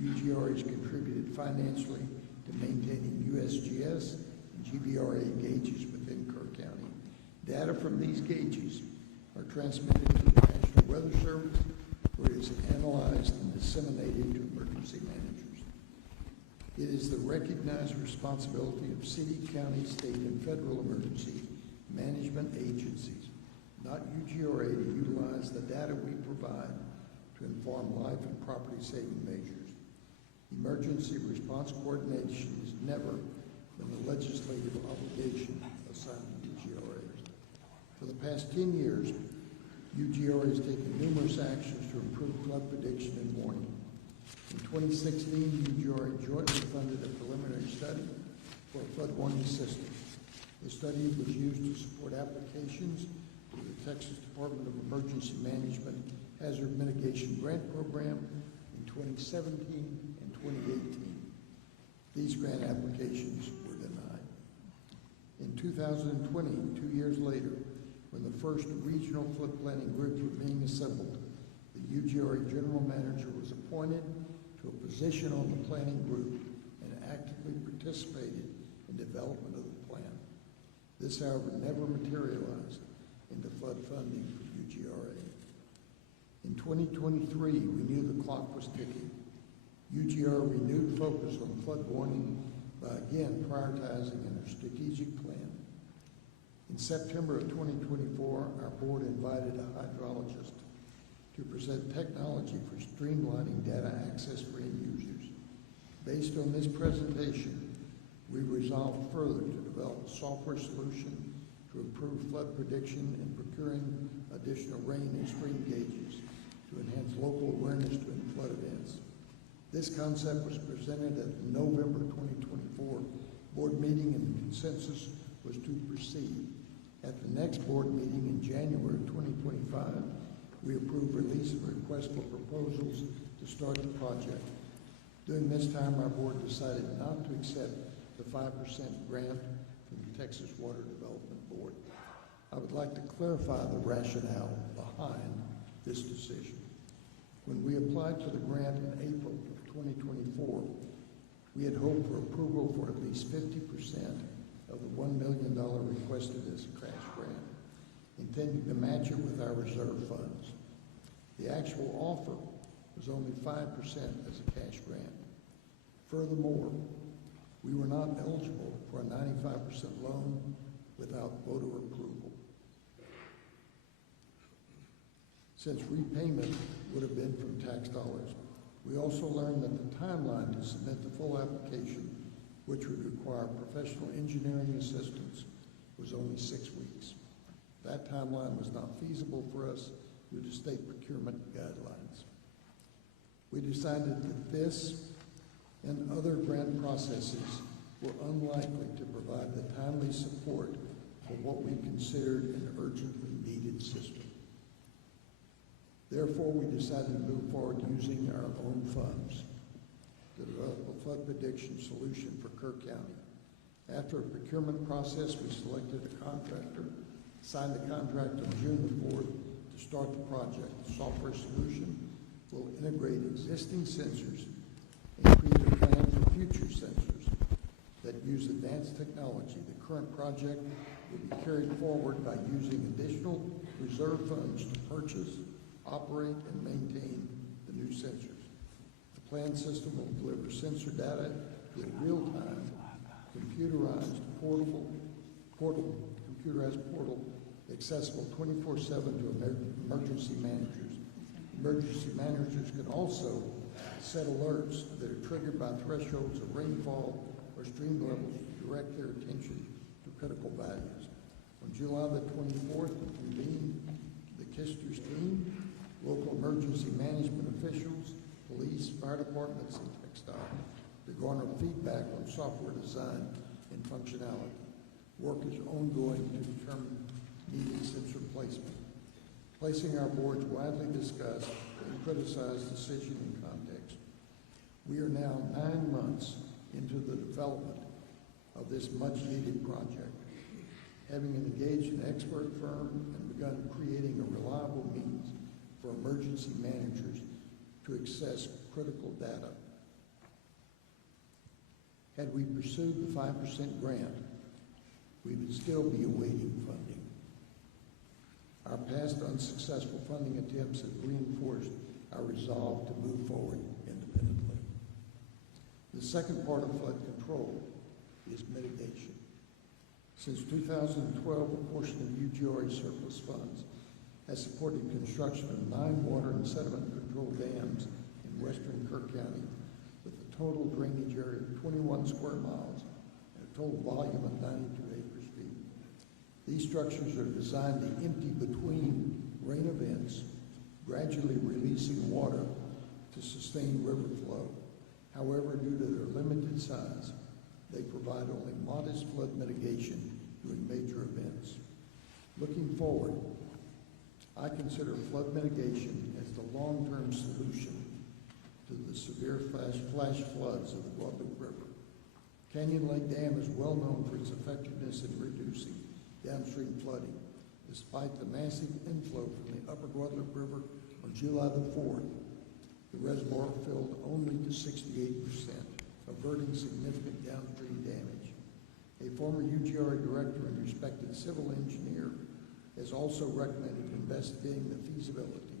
UGRA has contributed financially to maintaining USGS and GBRA gauges within Kerr County. Data from these gauges are transmitted to the National Weather Service, where it is analyzed and disseminated to emergency managers. It is the recognized responsibility of city, county, state, and federal emergency management agencies, not UGRA, to utilize the data we provide to inform life and property saving measures. Emergency response coordination has never been a legislative obligation assigned to UGRAs. For the past 10 years, UGRA has taken numerous actions to improve flood prediction and warning. In 2016, UGRA jointly funded a preliminary study for a flood warning system. The study was used to support applications to the Texas Department of Emergency Management Hazard Mitigation Grant Program in 2017 and 2018. These grant applications were denied. In 2020, 2 years later, when the first regional flood planning groups were being assembled, the UGRA general manager was appointed to a position on the planning group and actively participated in development of the plan. This, however, never materialized into flood funding for UGRA. In 2023, we knew the clock was ticking. UGRA renewed focus on flood warning by again prioritizing in our strategic plan. In September of 2024, our board invited a hydrologist to present technology for streamlining data access for end users. Based on this presentation, we resolved further to develop a software solution to improve flood prediction and procuring additional rain and stream gauges to enhance local awareness during flood events. This concept was presented at the November 2024 board meeting, and the consensus was to proceed. At the next board meeting in January 2025, we approved release of requests for proposals to start the project. During this time, our board decided not to accept the 5% grant from the Texas Water Development Board. I would like to clarify the rationale behind this decision. When we applied for the grant in April of 2024, we had hoped for approval for at least 50% of the $1 million requested as a cash grant, intending to match it with our reserve funds. The actual offer was only 5% as a cash grant. Furthermore, we were not eligible for a 95% loan without voter approval, since repayment would have been from tax dollars. We also learned that the timeline to submit the full application, which would require professional engineering assistance, was only 6 weeks. That timeline was not feasible for us due to state procurement guidelines. We decided that this and other grant processes were unlikely to provide the timely support for what we considered an urgently needed system. Therefore, we decided to move forward using our own funds to develop a flood prediction solution for Kerr County. After a procurement process, we selected a contractor, signed the contract on June the 4th to start the project. The software solution will integrate existing sensors and create a plan for future sensors that use advanced technology. The current project will be carried forward by using additional reserve funds to purchase, operate, and maintain the new sensors. The planned system will deliver sensor data to a real-time, computerized portal accessible 24/7 to emergency managers. Emergency managers can also set alerts that are triggered by thresholds of rainfall or stream levels to direct their attention to critical values. On July the 24th, we convened the Kisters team, local emergency management officials, police, fire departments, and TxDOT to garner feedback on software design and functionality. Work is ongoing to determine needed sensor placement. Placing our board's widely discussed and criticized decision in context, we are now 9 months into the development of this much-needed project, having engaged an expert firm and begun creating a reliable means for emergency managers to access critical data. Had we pursued the 5% grant, we would still be awaiting funding. Our past unsuccessful funding attempts have reinforced our resolve to move forward independently. The second part of flood control is mitigation. Since 2012, a portion of UGRA surplus funds has supported construction of 9 water and sediment control dams in western Kerr County with a total drainage area of 21 square miles and a total volume of 92 acre-feet. These structures are designed to empty between rain events, gradually releasing water to sustain river flow. However, due to their limited size, they provide only modest flood mitigation during major events. Looking forward, I consider flood mitigation as the long-term solution to the severe flash floods of the Guadalupe River. Canyon Lake Dam is well known for its effectiveness in reducing downstream flooding. Despite the massive inflow from the upper Guadalupe River on July the 4th, the reservoir filled only to 68%, averting significant downstream damage. A former UGRA director and respected civil engineer has also recommended investigating the feasibility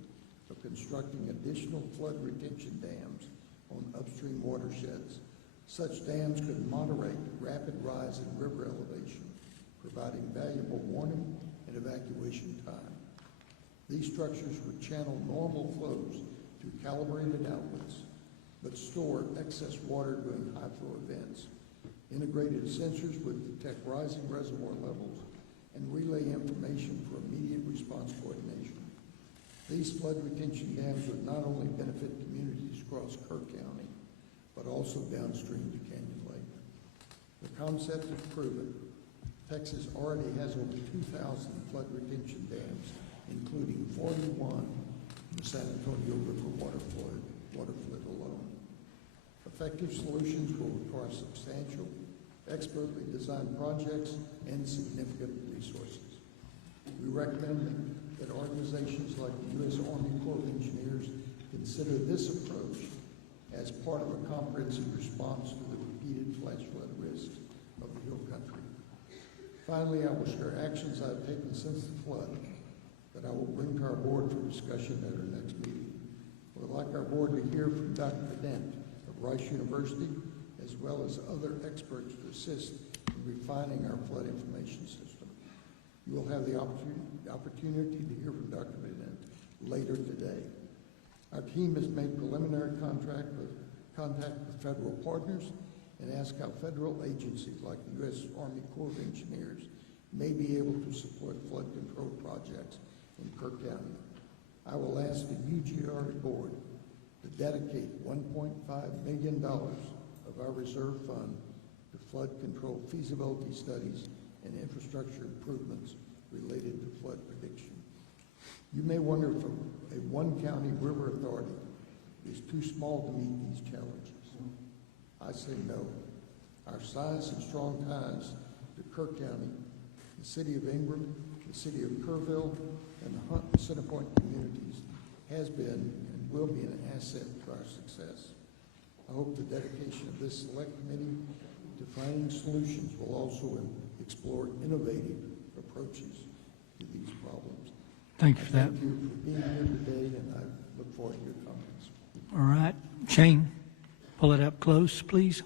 of constructing additional flood retention dams on upstream watersheds. Such dams could moderate rapid rise in river elevation, providing valuable warning and evacuation time. These structures would channel normal flows through calibrated outlets, but store excess water during high flow events. Integrated sensors would detect rising reservoir levels and relay information for immediate response coordination. These flood retention dams would not only benefit communities across Kerr County, but also downstream to Canyon Lake. The concept is proven. Texas already has over 2,000 flood retention dams, including 41 in the San Antonio River waterflood alone. Effective solutions will require substantial, expertly designed projects and significant resources. We recommend that organizations like the U.S. Army Corps of Engineers consider this approach as part of a comprehensive response to the repeated flash flood risks of the Hill Country. Finally, I will share actions I have taken since the flood that I will bring to our board for discussion at our next meeting. I would like our board to hear from Dr. Dent of Rice University, as well as other experts to assist in refining our flood information system. You will have the opportunity to hear from Dr. Dent later today. Our team has made preliminary contact with federal partners and asked how federal agencies like the U.S. Army Corps of Engineers may be able to support flood control projects in Kerr County. I will ask the UGR board to dedicate $1.5 million of our reserve fund to flood control feasibility studies and infrastructure improvements related to flood prediction. You may wonder if a one-county river authority is too small to meet these challenges. I say no. Our size and strong ties to Kerr County, the city of Ingram, the city of Kerrville, and the Hunt and Centerpoint communities has been and will be an asset to our success. I hope the dedication of this select committee to finding solutions will also explore innovative approaches to these problems. Thank you for that. Thank you for being here today, and I look forward to your comments. All right, Shane, pull it up close, please.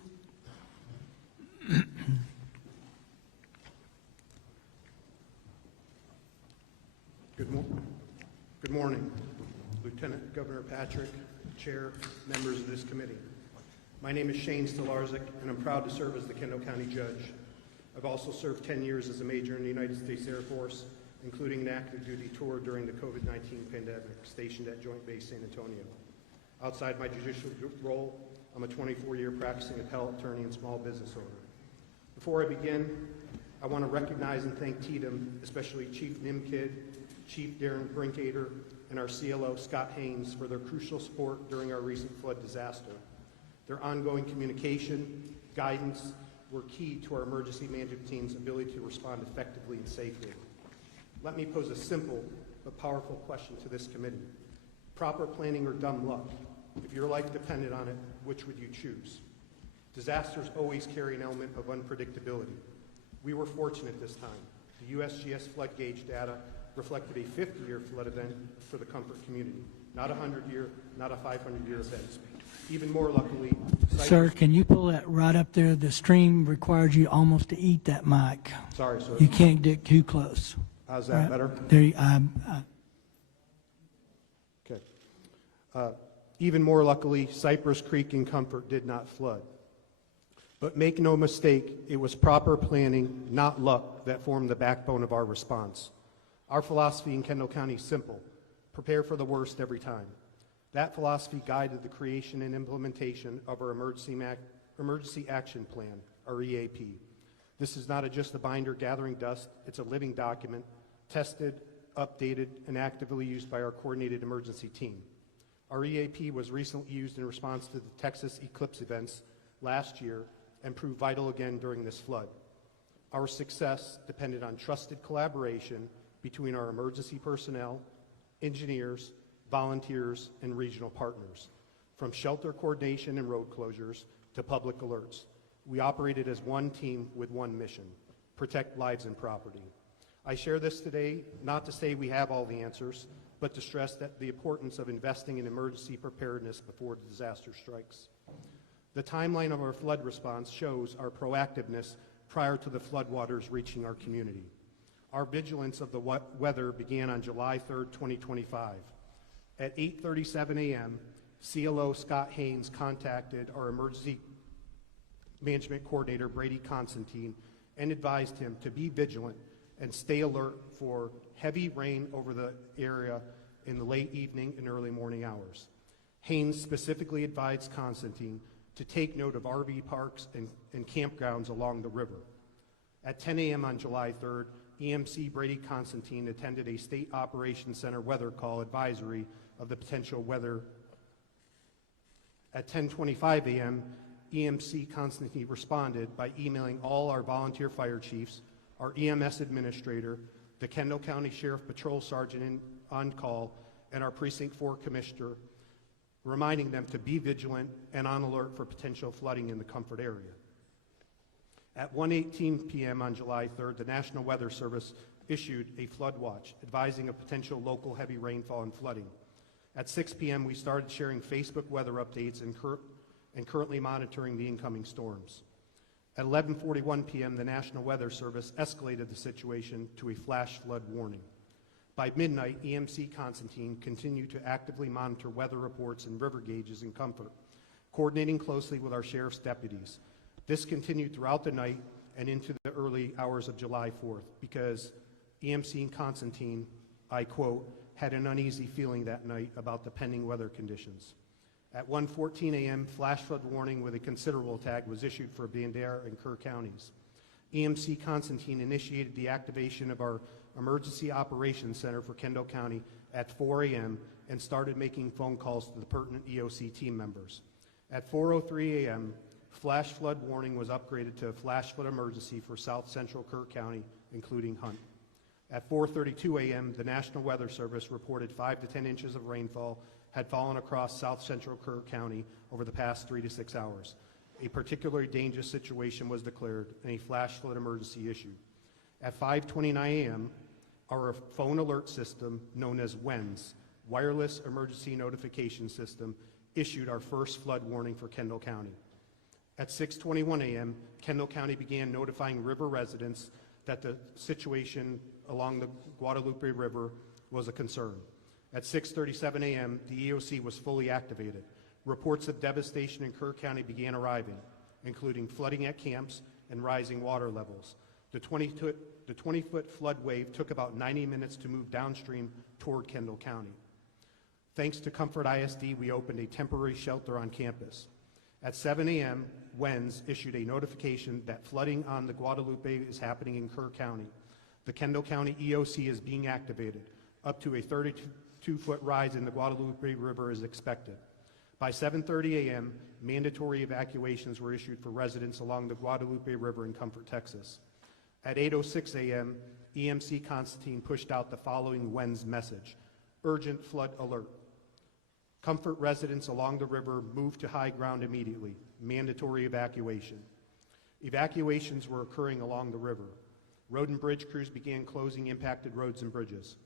Good morning, Lieutenant Governor Patrick, Chair, members of this committee. My name is Shane Stolarczyk, and I'm proud to serve as the Kendall County Judge. I've also served 10 years as a major in the United States Air Force, including an active duty tour during the COVID-19 pandemic, stationed at Joint Base San Antonio. Outside my judicial role, I'm a 24-year practicing appellate attorney and small business owner. Before I begin, I want to recognize and thank TDM, especially Chief Nimkid, Chief Darren Brinkader, and our CLO, Scott Haynes, for their crucial support during our recent flood disaster. Their ongoing communication, guidance, were key to our emergency management team's ability to respond effectively and safely. Let me pose a simple but powerful question to this committee. Proper planning or dumb luck? If your life depended on it, which would you choose? Disasters always carry an element of unpredictability. We were fortunate this time. The USGS flood gauge data reflected a 50-year flood event for the Comfort community, not a 100-year, not a 500-year event. Even more luckily, Sir, can you pull that right up there? The stream requires you almost to eat that mic. Sorry, sir. You can't get too close. How's that better? There, Okay. Even more luckily, Cypress Creek and Comfort did not flood. But make no mistake, it was proper planning, not luck, that formed the backbone of our response. Our philosophy in Kendall County is simple: prepare for the worst every time. That philosophy guided the creation and implementation of our Emergency Action Plan, our EAP. This is not just a binder gathering dust, it's a living document, tested, updated, and actively used by our coordinated emergency team. Our EAP was recently used in response to the Texas eclipse events last year and proved vital again during this flood. Our success depended on trusted collaboration between our emergency personnel, engineers, volunteers, and regional partners. From shelter coordination and road closures to public alerts, we operated as one team with one mission: protect lives and property. I share this today not to say we have all the answers, but to stress that the importance of investing in emergency preparedness before the disaster strikes. The timeline of our flood response shows our proactiveness prior to the floodwaters reaching our community. Our vigilance of the weather began on July 3rd, 2025. At 8:37 a.m., CLO Scott Haynes contacted our emergency management coordinator, Brady Constantine, and advised him to be vigilant and stay alert for heavy rain over the area in the late evening and early morning hours. Haynes specifically advised Constantine to take note of RV parks and campgrounds along the river. At 10 a.m. on July 3rd, EMC Brady Constantine attended a State Operations Center weather call advisory of the potential weather. At 10:25 a.m., EMC Constantine responded by emailing all our volunteer fire chiefs, our EMS administrator, the Kendall County Sheriff Patrol Sergeant on call, and our Precinct 4 Commissioner, reminding them to be vigilant and on alert for potential flooding in the Comfort area. At 1:18 p.m. on July 3rd, the National Weather Service issued a flood watch, advising of potential local heavy rainfall and flooding. At 6 p.m., we started sharing Facebook weather updates and currently monitoring the incoming storms. At 11:41 p.m., the National Weather Service escalated the situation to a flash flood warning. By midnight, EMC Constantine continued to actively monitor weather reports and river gauges in Comfort, coordinating closely with our sheriff's deputies. This continued throughout the night and into the early hours of July 4th because EMC Constantine, I quote, had an uneasy feeling that night about the pending weather conditions. At 1:14 a.m., flash flood warning with a considerable tag was issued for Bandera and Kerr counties. EMC Constantine initiated the activation of our Emergency Operations Center for Kendall County at 4 a.m. and started making phone calls to the pertinent EOC team members. At 4:03 a.m., flash flood warning was upgraded to a flash flood emergency for South Central Kerr County, including Hunt. At 4:32 a.m., the National Weather Service reported 5 to 10 inches of rainfall had fallen across South Central Kerr County over the past 3 to 6 hours. A particularly dangerous situation was declared and a flash flood emergency issued. At 5:29 a.m., our phone alert system, known as WENS, Wireless Emergency Notification System, issued our first flood warning for Kendall County. At 6:21 a.m., Kendall County began notifying river residents that the situation along the Guadalupe River was a concern. At 6:37 a.m., the EOC was fully activated. Reports of devastation in Kerr County began arriving, including flooding at camps and rising water levels. The 20-foot flood wave took about 90 minutes to move downstream toward Kendall County. Thanks to Comfort ISD, we opened a temporary shelter on campus. At 7 a.m., WENS issued a notification that flooding on the Guadalupe is happening in Kerr County. The Kendall County EOC is being activated. Up to a 32-foot rise in the Guadalupe River is expected. By 7:30 a.m., mandatory evacuations were issued for residents along the Guadalupe River in Comfort, Texas. At 8:06 a.m., EMC Constantine pushed out the following WENS message: urgent flood alert. Comfort residents along the river moved to high ground immediately. Mandatory evacuation. Evacuations were occurring along the river. Road and bridge crews began closing impacted roads and bridges.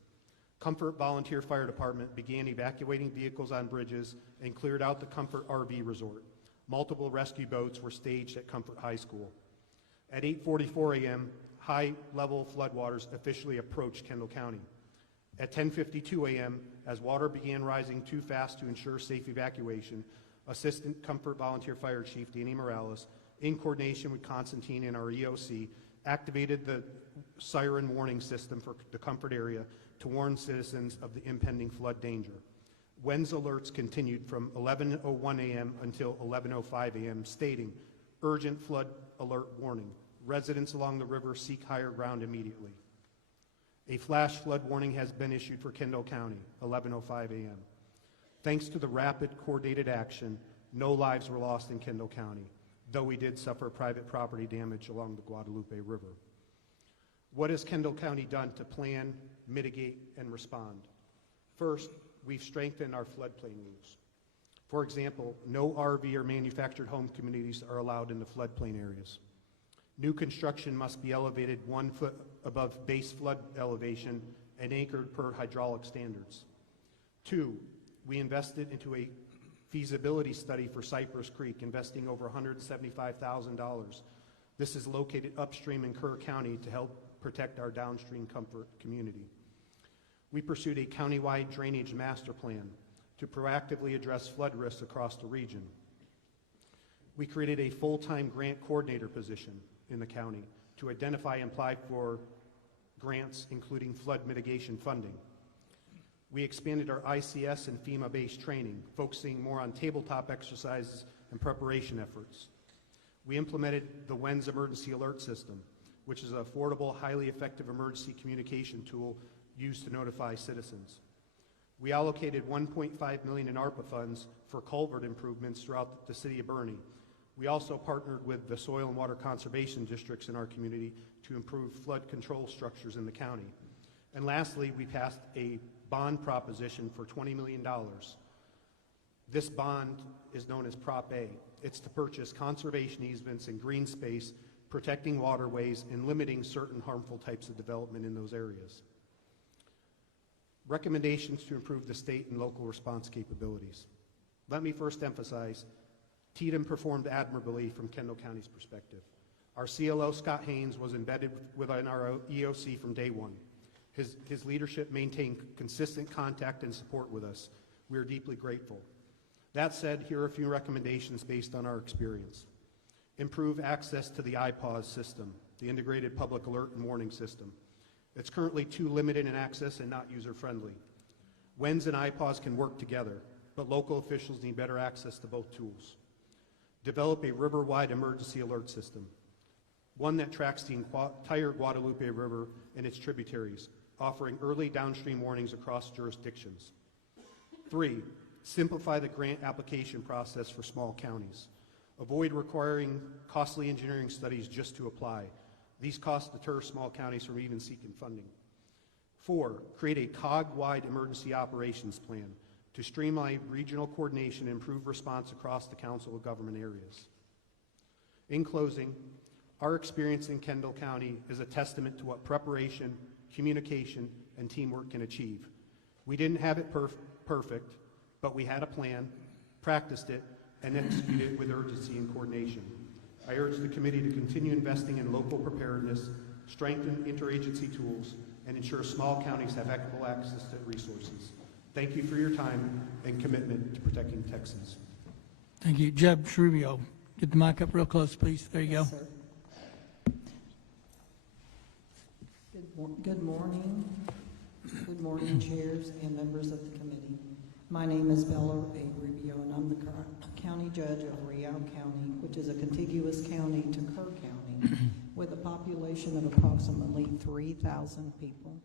Comfort Volunteer Fire Department began evacuating vehicles on bridges and cleared out the Comfort RV Resort. Multiple rescue boats were staged at Comfort High School. At 8:44 a.m., high-level floodwaters officially approached Kendall County. At 10:52 a.m., as water began rising too fast to ensure safe evacuation, Assistant Comfort Volunteer Fire Chief Danny Morales, in coordination with Constantine and our EOC, activated the siren warning system for the Comfort area to warn citizens of the impending flood danger. WENS alerts continued from 11:01 a.m. until 11:05 a.m., stating, urgent flood alert warning. Residents along the river seek higher ground immediately. A flash flood warning has been issued for Kendall County, 11:05 a.m. Thanks to the rapid, coordinated action, no lives were lost in Kendall County, though we did suffer private property damage along the Guadalupe River. What has Kendall County done to plan, mitigate, and respond? First, we've strengthened our floodplain rules. For example, no RV or manufactured home communities are allowed in the floodplain areas. New construction must be elevated 1 foot above base flood elevation and anchored per hydraulic standards. 2, we invested into a feasibility study for Cypress Creek, investing over $175,000. This is located upstream in Kerr County to help protect our downstream Comfort community. We pursued a countywide drainage master plan to proactively address flood risks across the region. We created a full-time grant coordinator position in the county to identify and apply for grants, including flood mitigation funding. We expanded our ICS and FEMA-based training, focusing more on tabletop exercises and preparation efforts. We implemented the WENS emergency alert system, which is an affordable, highly effective emergency communication tool used to notify citizens. We allocated $1.5 million in ARPA funds for culvert improvements throughout the city of Bernie. We also partnered with the soil and water conservation districts in our community to improve flood control structures in the county. And lastly, we passed a bond proposition for $20 million. This bond is known as Prop A. It's to purchase conservation easements and green space, protecting waterways and limiting certain harmful types of development in those areas. Recommendations to improve the state and local response capabilities. Let me first emphasize, TDM performed admirably from Kendall County's perspective. Our CLO, Scott Haynes, was embedded within our EOC from day one. His leadership maintained consistent contact and support with us. We are deeply grateful. That said, here are a few recommendations based on our experience. Improve access to the IPAWS system, the Integrated Public Alert and Warning System. It's currently too limited in access and not user-friendly. WENS and IPAWS can work together, but local officials need better access to both tools. Develop a river-wide emergency alert system, one that tracks the entire Guadalupe River and its tributaries, offering early downstream warnings across jurisdictions. 3, simplify the grant application process for small counties. Avoid requiring costly engineering studies just to apply. These costs deter small counties from even seeking funding. 4, create a COG-wide emergency operations plan to streamline regional coordination and improve response across the Council of Government areas. In closing, our experience in Kendall County is a testament to what preparation, communication, and teamwork can achieve. We didn't have it perfect, but we had a plan, practiced it, and executed it with urgency and coordination. I urge the committee to continue investing in local preparedness, strengthen interagency tools, and ensure small counties have equitable access to resources. Thank you for your time and commitment to protecting Texans. Thank you. Judge Rubio, get the mic up real close, please. There you go. Yes, sir. Good morning. Good morning, chairs and members of the committee. My name is Bella A. Rubio, and I'm the County Judge of Real County, which is a contiguous county to Kerr County, with a population of approximately 3,000 people.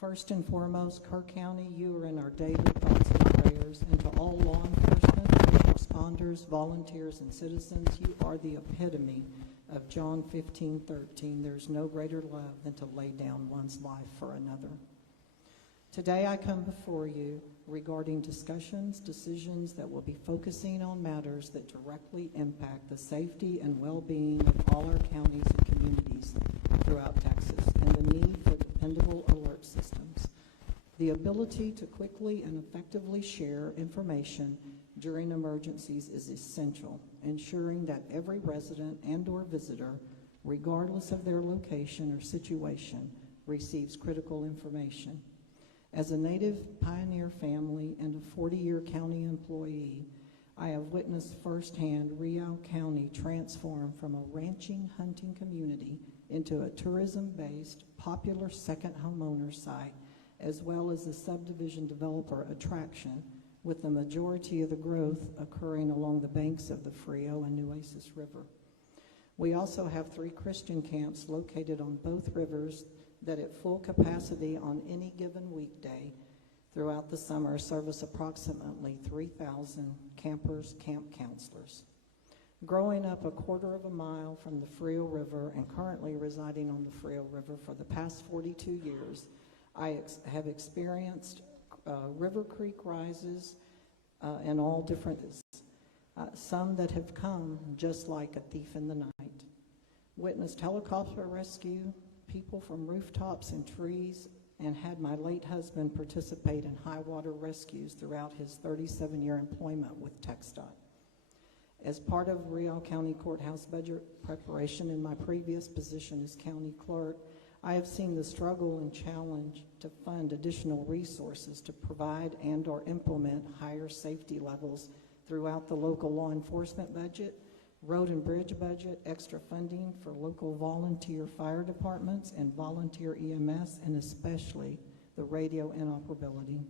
First and foremost, Kerr County, you are in our daily thoughts and prayers, and to all law enforcement, first responders, volunteers, and citizens, you are the epitome of John 15:13. There's no greater love than to lay down one's life for another. Today I come before you regarding decisions that will be focusing on matters that directly impact the safety and well-being of all our counties and communities throughout Texas, and the need for dependable alert systems. The ability to quickly and effectively share information during emergencies is essential, ensuring that every resident and/or visitor, regardless of their location or situation, receives critical information. As a native pioneer family and a 40-year county employee, I have witnessed firsthand Real County transform from a ranching hunting community into a tourism-based, popular second homeowner site, as well as a subdivision developer attraction, with the majority of the growth occurring along the banks of the Frio and Nueces River. We also have 3 Christian camps located on both rivers that at full capacity on any given weekday throughout the summer service approximately 3,000 campers, camp counselors. Growing up a quarter of a mile from the Frio River and currently residing on the Frio River for the past 42 years, I have experienced river creek rises and all different, some that have come just like a thief in the night. Witnessed helicopter rescue, people from rooftops and trees, and had my late husband participate in high water rescues throughout his 37-year employment with TxDOT. As part of Real County Courthouse budget preparation in my previous position as county clerk, I have seen the struggle and challenge to fund additional resources to provide and/or implement higher safety levels throughout the local law enforcement budget, road and bridge budget, extra funding for local volunteer fire departments and volunteer EMS, and especially the radio interoperability.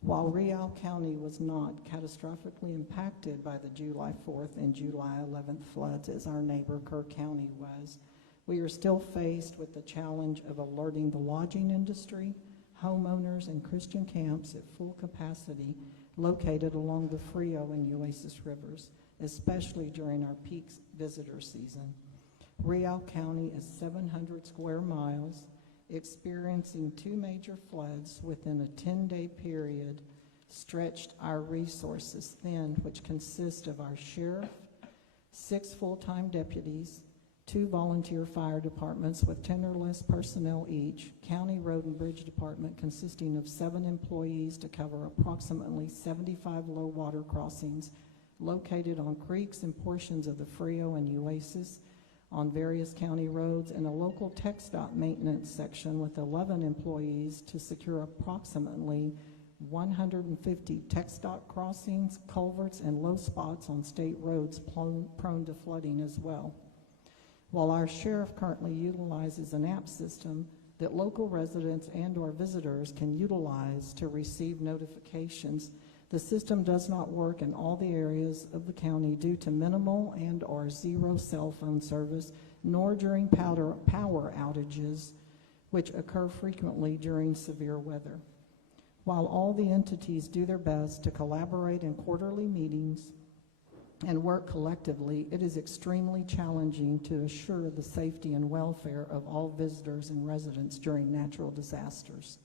While Real County was not catastrophically impacted by the July 4th and July 11th floods as our neighbor Kerr County was, we are still faced with the challenge of alerting the lodging industry, homeowners, and Christian camps at full capacity located along the Frio and Oasis rivers, especially during our peak visitor season. Real County is 700 square miles, experiencing 2 major floods within a 10-day period stretched our resources thin, which consist of our sheriff, 6 full-time deputies, 2 volunteer fire departments with 10 or less personnel each, county road and bridge department consisting of 7 employees to cover approximately 75 low water crossings located on creeks and portions of the Frio and Oasis on various county roads, and a local TxDOT maintenance section with 11 employees to secure approximately 150 TxDOT crossings, culverts, and low spots on state roads prone to flooding as well. While our sheriff currently utilizes an app system that local residents and/or visitors can utilize to receive notifications, the system does not work in all the areas of the county due to minimal and/or zero cell phone service, nor during power outages, which occur frequently during severe weather. While all the entities do their best to collaborate in quarterly meetings and work collectively, it is extremely challenging to assure the safety and welfare of all visitors and residents during natural disasters.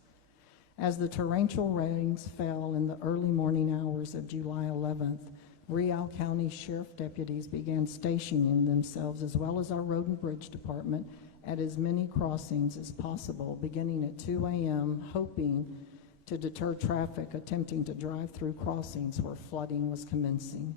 As the torrential rains fell in the early morning hours of July 11th, Real County Sheriff deputies began stationing themselves, as well as our Road and Bridge Department, at as many crossings as possible, beginning at 2 a.m., hoping to deter traffic attempting to drive through crossings where flooding was commencing.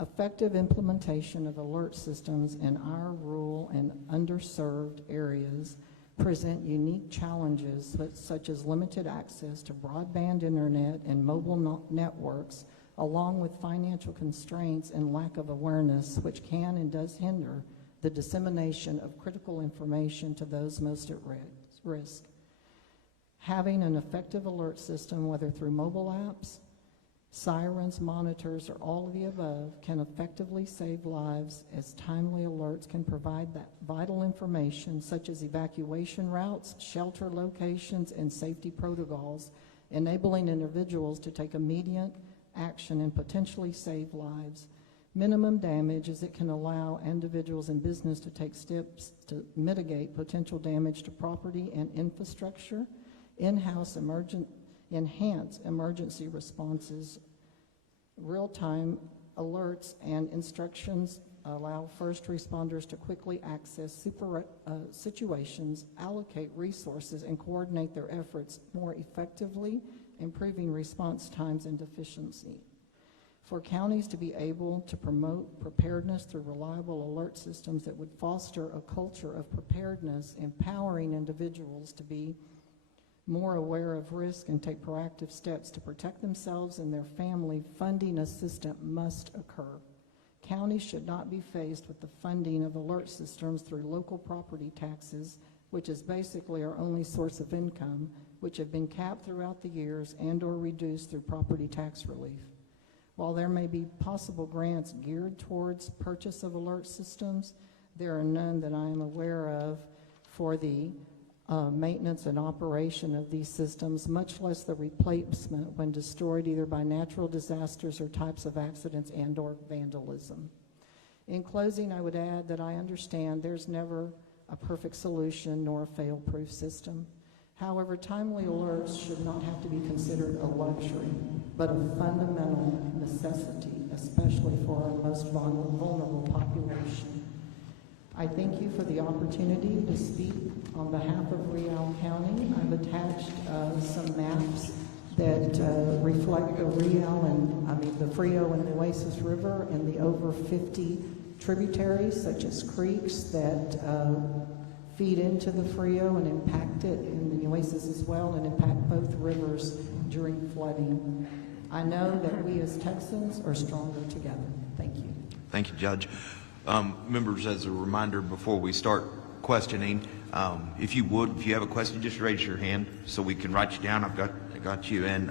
Effective implementation of alert systems in our rural and underserved areas present unique challenges such as limited access to broadband internet and mobile networks, along with financial constraints and lack of awareness, which can and does hinder the dissemination of critical information to those most at risk. Having an effective alert system, whether through mobile apps, sirens, monitors, or all of the above, can effectively save lives, as timely alerts can provide that vital information such as evacuation routes, shelter locations, and safety protocols, enabling individuals to take immediate action and potentially save lives. Minimum damage, as it can allow individuals and business to take steps to mitigate potential damage to property and infrastructure. In-house enhance emergency responses. Real-time alerts and instructions allow first responders to quickly access situations, allocate resources, and coordinate their efforts more effectively, improving response times and efficiency. For counties to be able to promote preparedness through reliable alert systems that would foster a culture of preparedness, empowering individuals to be more aware of risk and take proactive steps to protect themselves and their family, funding assistance must occur. Counties should not be faced with the funding of alert systems through local property taxes, which is basically our only source of income, which have been capped throughout the years and/or reduced through property tax relief. While there may be possible grants geared towards purchase of alert systems, there are none that I am aware of for the maintenance and operation of these systems, much less the replacement when destroyed either by natural disasters or types of accidents and/or vandalism. In closing, I would add that I understand there's never a perfect solution nor a fail-proof system. However, timely alerts should not have to be considered a luxury, but a fundamental necessity, especially for our most vulnerable population. I thank you for the opportunity to speak on behalf of Real County. I've attached some maps that reflect the the Frio and the Oasis River and the over 50 tributaries, such as creeks that feed into the Frio and impact it, in the Oasis as well, and impact both rivers during flooding. I know that we as Texans are stronger together. Thank you. Thank you, Judge. Members, as a reminder before we start questioning, if you have a question, just raise your hand so we can write you down. I got you. And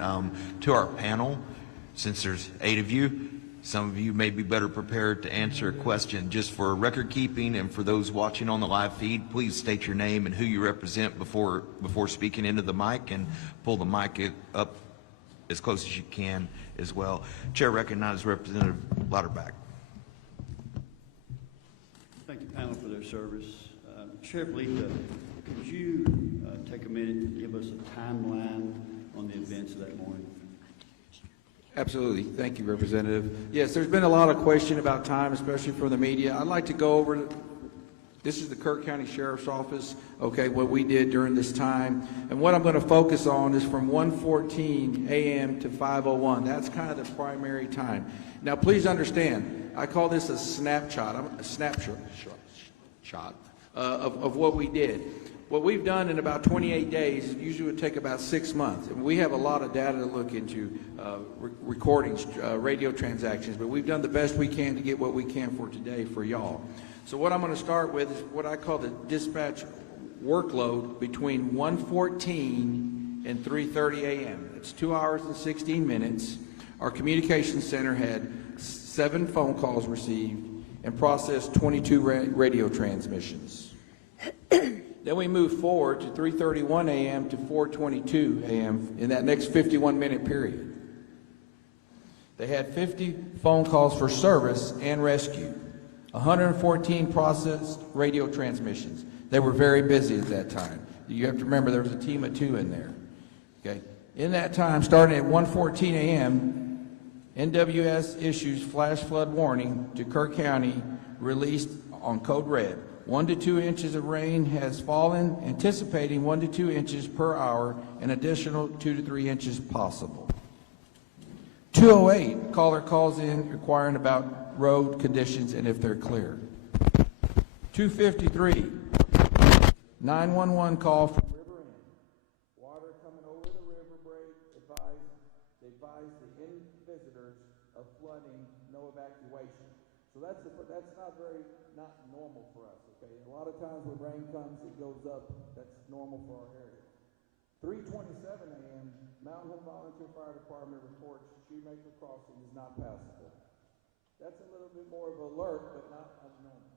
to our panel, since there's 8 of you, some of you may be better prepared to answer a question. Just for record keeping and for those watching on the live feed, please state your name and who you represent before speaking into the mic, and pull the mic up as close as you can as well. Chair recognizes Representative Lauterbach. Thank you, panel, for their service. Sheriff Leitha, could you take a minute and give us a timeline on the events of that morning? Absolutely. Thank you, Representative. Yes, there's been a lot of question about time, especially from the media. I'd like to go over, this is the Kirk County Sheriff's Office, okay, what we did during this time. And what I'm going to focus on is from 1:14 a.m. to 5:01. That's kind of the primary time. Now, please understand, I call this a snapshot of what we did. What we've done in about 28 days usually would take about 6 months. And we have a lot of data to look into, recordings, radio transactions, but we've done the best we can to get what we can for today for y'all. So what I'm going to start with is what I call the dispatch workload between 1:14 and 3:30 a.m. It's 2 hours and 16 minutes. Our communications center had 7 phone calls received and processed 22 radio transmissions. Then we moved forward to 3:31 a.m. to 4:22 a.m. in that next 51-minute period. They had 50 phone calls for service and rescue, 114 processed radio transmissions. They were very busy at that time. You have to remember there was a team of 2 in there. Okay. In that time, starting at 1:14 a.m., NWS issues flash flood warning to Kirk County, released on code red. 1 to 2 inches of rain has fallen, anticipating 1 to 2 inches per hour, an additional 2 to 3 inches possible. 2:08, caller calls in inquiring about road conditions and if they're clear. 2:53, 911 call from River End. Water coming over the river break, advise the visitors of flooding, no evacuation. So that's not normal for us, okay? A lot of times when rain comes, it goes up. That's normal for our area. 3:27 a.m., Mountain Home Volunteer Fire Department reports Shoemaker Crossing is not passable. That's a little bit more of an alert, but not abnormal.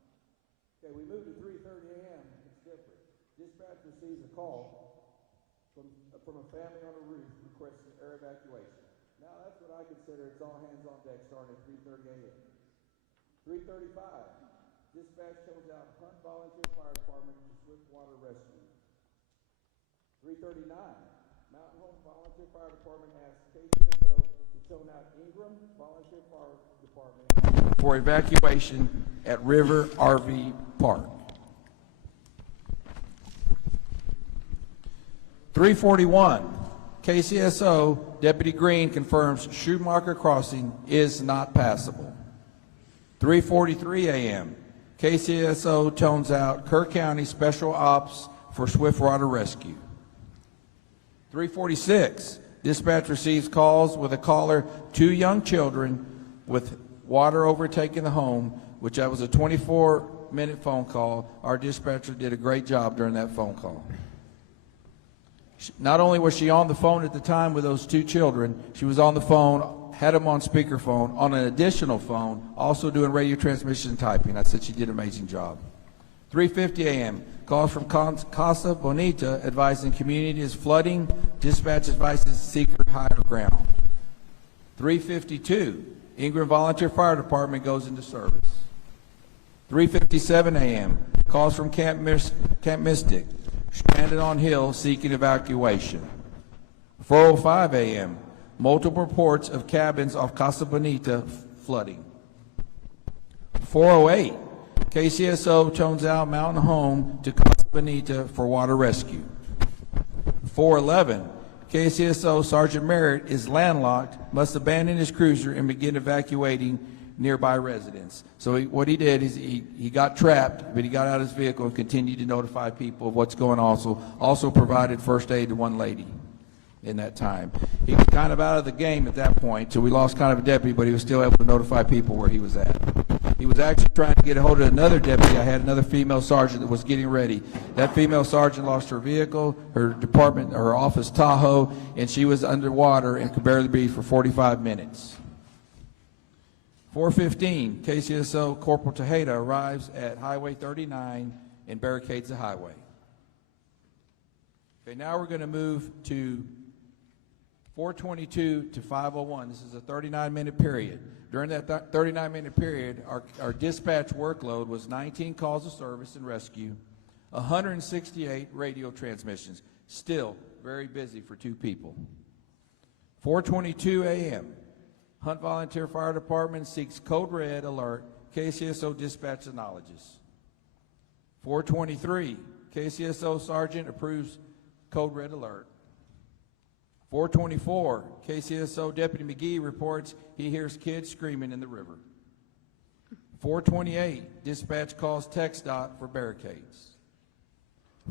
Okay, we move to 3:30 a.m. It's different. Dispatch receives a call from a family on a roof requesting air evacuation. Now that's what I consider it's all hands on deck starting at 3:30 a.m. 3:35, dispatch shows out Hunt Volunteer Fire Department to swift water rescue. 3:39, Mountain Home Volunteer Fire Department asks KCSO to tone out Ingram Volunteer Fire Department for evacuation at River RV Park. 3:41, KCSO Deputy Green confirms Shoemaker Crossing is not passable. 3:43 a.m., KCSO tones out Kirk County Special Ops for swift water rescue. 3:46, dispatch receives calls with a caller, 2 young children with water overtaking the home, which that was a 24-minute phone call. Our dispatcher did a great job during that phone call. Not only was she on the phone at the time with those 2 children, she was on the phone, had them on speakerphone, on an additional phone, also doing radio transmission and typing. I said she did an amazing job. 3:50 a.m., calls from Casa Bonita advising community is flooding. Dispatch advises seeker higher ground. 3:52, Ingram Volunteer Fire Department goes into service. 3:57 a.m., calls from Camp Mystic, stranded on hill seeking evacuation. 4:05 a.m., multiple reports of cabins off Casa Bonita flooding. 4:08, KCSO tones out Mountain Home to Casa Bonita for water rescue. 4:11, KCSO Sergeant Merritt is landlocked, must abandon his cruiser and begin evacuating nearby residents. So what he did is he got trapped, but he got out of his vehicle and continued to notify people of what's going on. Also provided first aid to one lady in that time. He was kind of out of the game at that point, so we lost kind of a deputy, but he was still able to notify people where he was at. He was actually trying to get a hold of another deputy. I had another female sergeant that was getting ready. That female sergeant lost her vehicle, her department, her office Tahoe, and she was underwater and could barely breathe for 45 minutes. 4:15, KCSO Corporal Tejeda arrives at Highway 39 and barricades the highway. Okay, now we're going to move to 4:22 to 5:01. This is a 39-minute period. During that 39-minute period, our dispatch workload was 19 calls of service and rescue, 168 radio transmissions. Still very busy for 2 people. 4:22 a.m. Hunt Volunteer Fire Department seeks code red alert. KCSO dispatch acknowledges. 4:23, KCSO Sergeant approves code red alert. 4:24, KCSO Deputy McGee reports he hears kids screaming in the river. 4:28, dispatch calls TxDOT for barricades.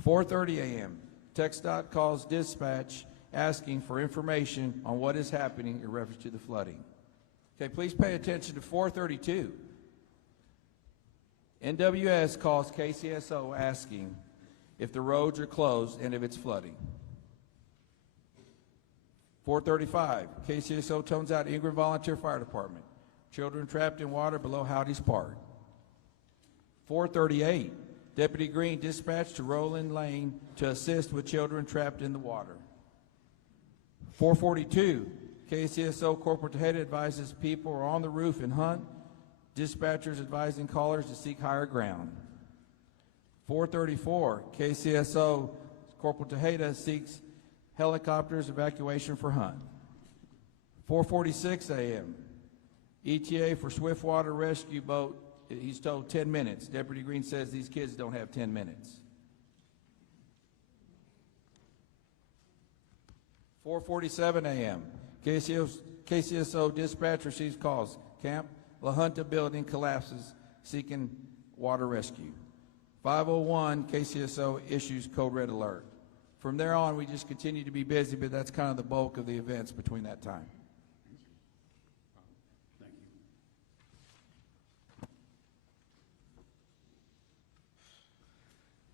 4:30 a.m., TxDOT calls dispatch asking for information on what is happening in reference to the flooding. Okay, please pay attention to 4:32. NWS calls KCSO asking if the roads are closed and if it's flooding. 4:35, KCSO tones out Ingram Volunteer Fire Department. Children trapped in water below Howdy's Park. 4:38, Deputy Green dispatched to Roland Lane to assist with children trapped in the water. 4:42, KCSO Corporal Tejeda advises people are on the roof in Hunt. Dispatchers advising callers to seek higher ground. 4:34, KCSO Corporal Tejeda seeks helicopters evacuation for Hunt. 4:46 a.m., ETA for Swiftwater rescue boat. He's told 10 minutes. Deputy Green says these kids don't have 10 minutes. 4:47 a.m., KCSO dispatch receives calls. Camp La Junta building collapses, seeking water rescue. 5:01, KCSO issues code red alert. From there on, we just continue to be busy, but that's kind of the bulk of the events between that time. Thank you.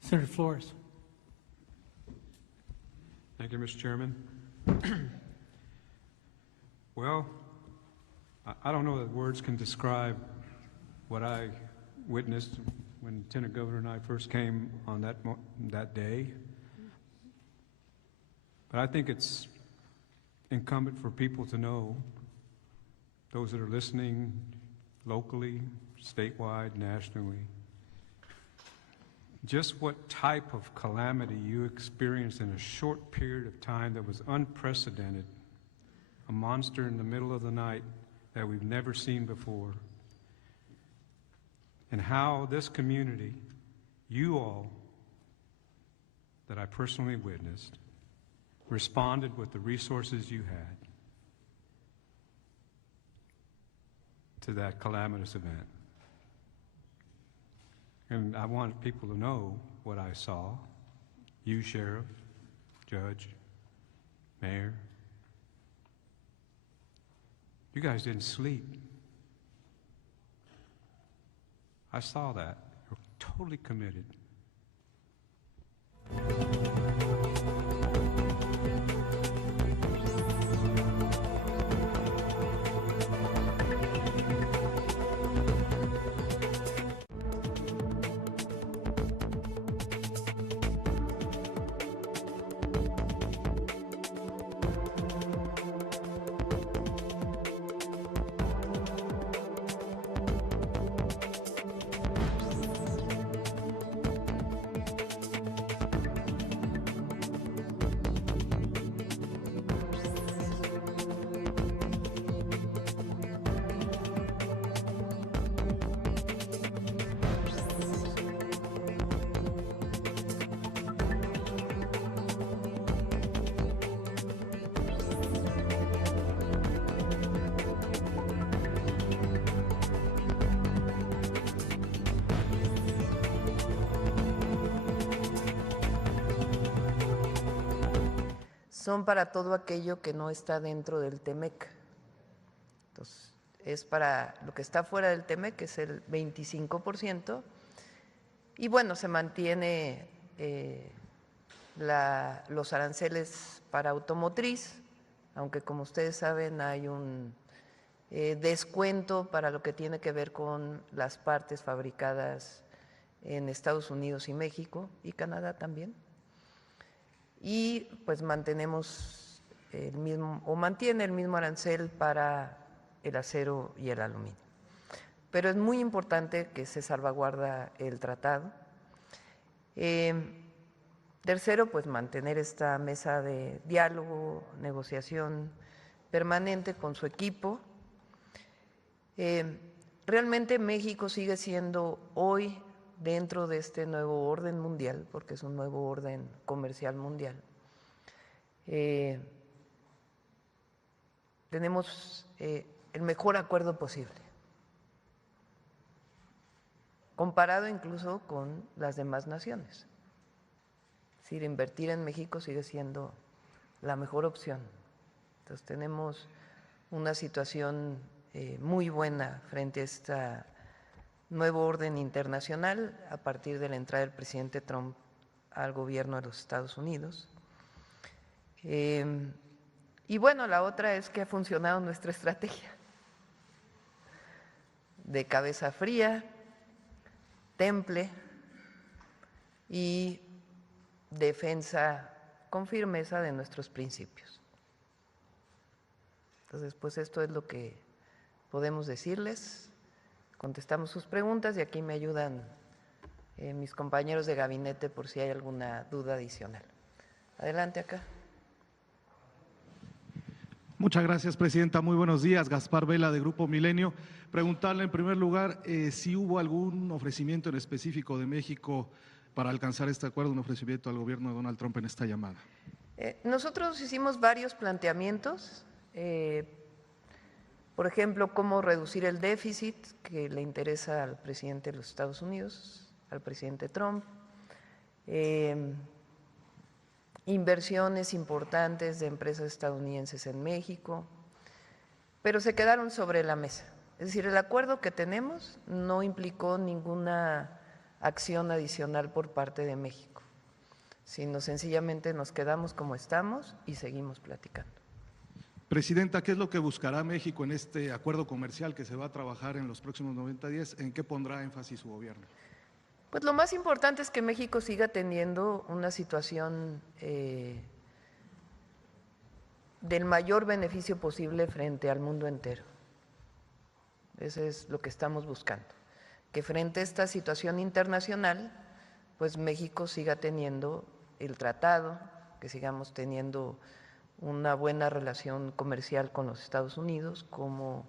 Senator Flores. Thank you, Mr. Chairman. Well, I don't know that words can describe what I witnessed when Lieutenant Governor and I first came on that day. But I think it's incumbent for people to know, those that are listening locally, statewide, nationally, just what type of calamity you experienced in a short period of time that was unprecedented, a monster in the middle of the night that we've never seen before, and how this community, you all that I personally witnessed, responded with the resources you had to that calamitous event. And I want people to know what I saw. You, Sheriff, Judge, Mayor. You guys didn't sleep. I saw that. You're totally committed. son para todo aquello que no está dentro del TEMEC. Entonces, es para lo que está fuera del TEMEC, que es el 25%, y bueno, se mantiene los aranceles para automotriz, aunque como ustedes saben hay un descuento para lo que tiene que ver con las partes fabricadas en Estados Unidos y México y Canadá también. Y pues mantenemos el mismo, o mantiene el mismo arancel para el acero y el aluminio. Pero es muy importante que se salvaguarda el tratado. Tercero, pues mantener esta mesa de diálogo, negociación permanente con su equipo. Realmente México sigue siendo hoy, dentro de este nuevo orden mundial, porque es un nuevo orden comercial mundial, tenemos el mejor acuerdo posible, comparado incluso con las demás naciones. Es decir, invertir en México sigue siendo la mejor opción. Entonces tenemos una situación muy buena frente a este nuevo orden internacional a partir de la entrada del presidente Trump al gobierno de los Estados Unidos. Y bueno, la otra es que ha funcionado nuestra estrategia de cabeza fría, temple y defensa con firmeza de nuestros principios. Entonces, pues esto es lo que podemos decirles. Contestamos sus preguntas y aquí me ayudan mis compañeros de gabinete por si hay alguna duda adicional. Adelante acá. Muchas gracias, presidenta. Muy buenos días. Gaspar Vela, de Grupo Milenio. Preguntarle en primer lugar si hubo algún ofrecimiento en específico de México para alcanzar este acuerdo, un ofrecimiento al gobierno de Donald Trump en esta llamada. Nosotros hicimos varios planteamientos, por ejemplo, cómo reducir el déficit que le interesa al presidente de los Estados Unidos, al presidente Trump, inversiones importantes de empresas estadounidenses en México, pero se quedaron sobre la mesa. Es decir, el acuerdo que tenemos no implicó ninguna acción adicional por parte de México, sino sencillamente nos quedamos como estamos y seguimos platicando. Presidenta, ¿qué es lo que buscará México en este acuerdo comercial que se va a trabajar en los próximos 90 días? ¿En qué pondrá énfasis su gobierno? Pues lo más importante es que México siga teniendo una situación del mayor beneficio posible frente al mundo entero. Eso es lo que estamos buscando, que frente a esta situación internacional, pues México siga teniendo el tratado, que sigamos teniendo una buena relación comercial con los Estados Unidos como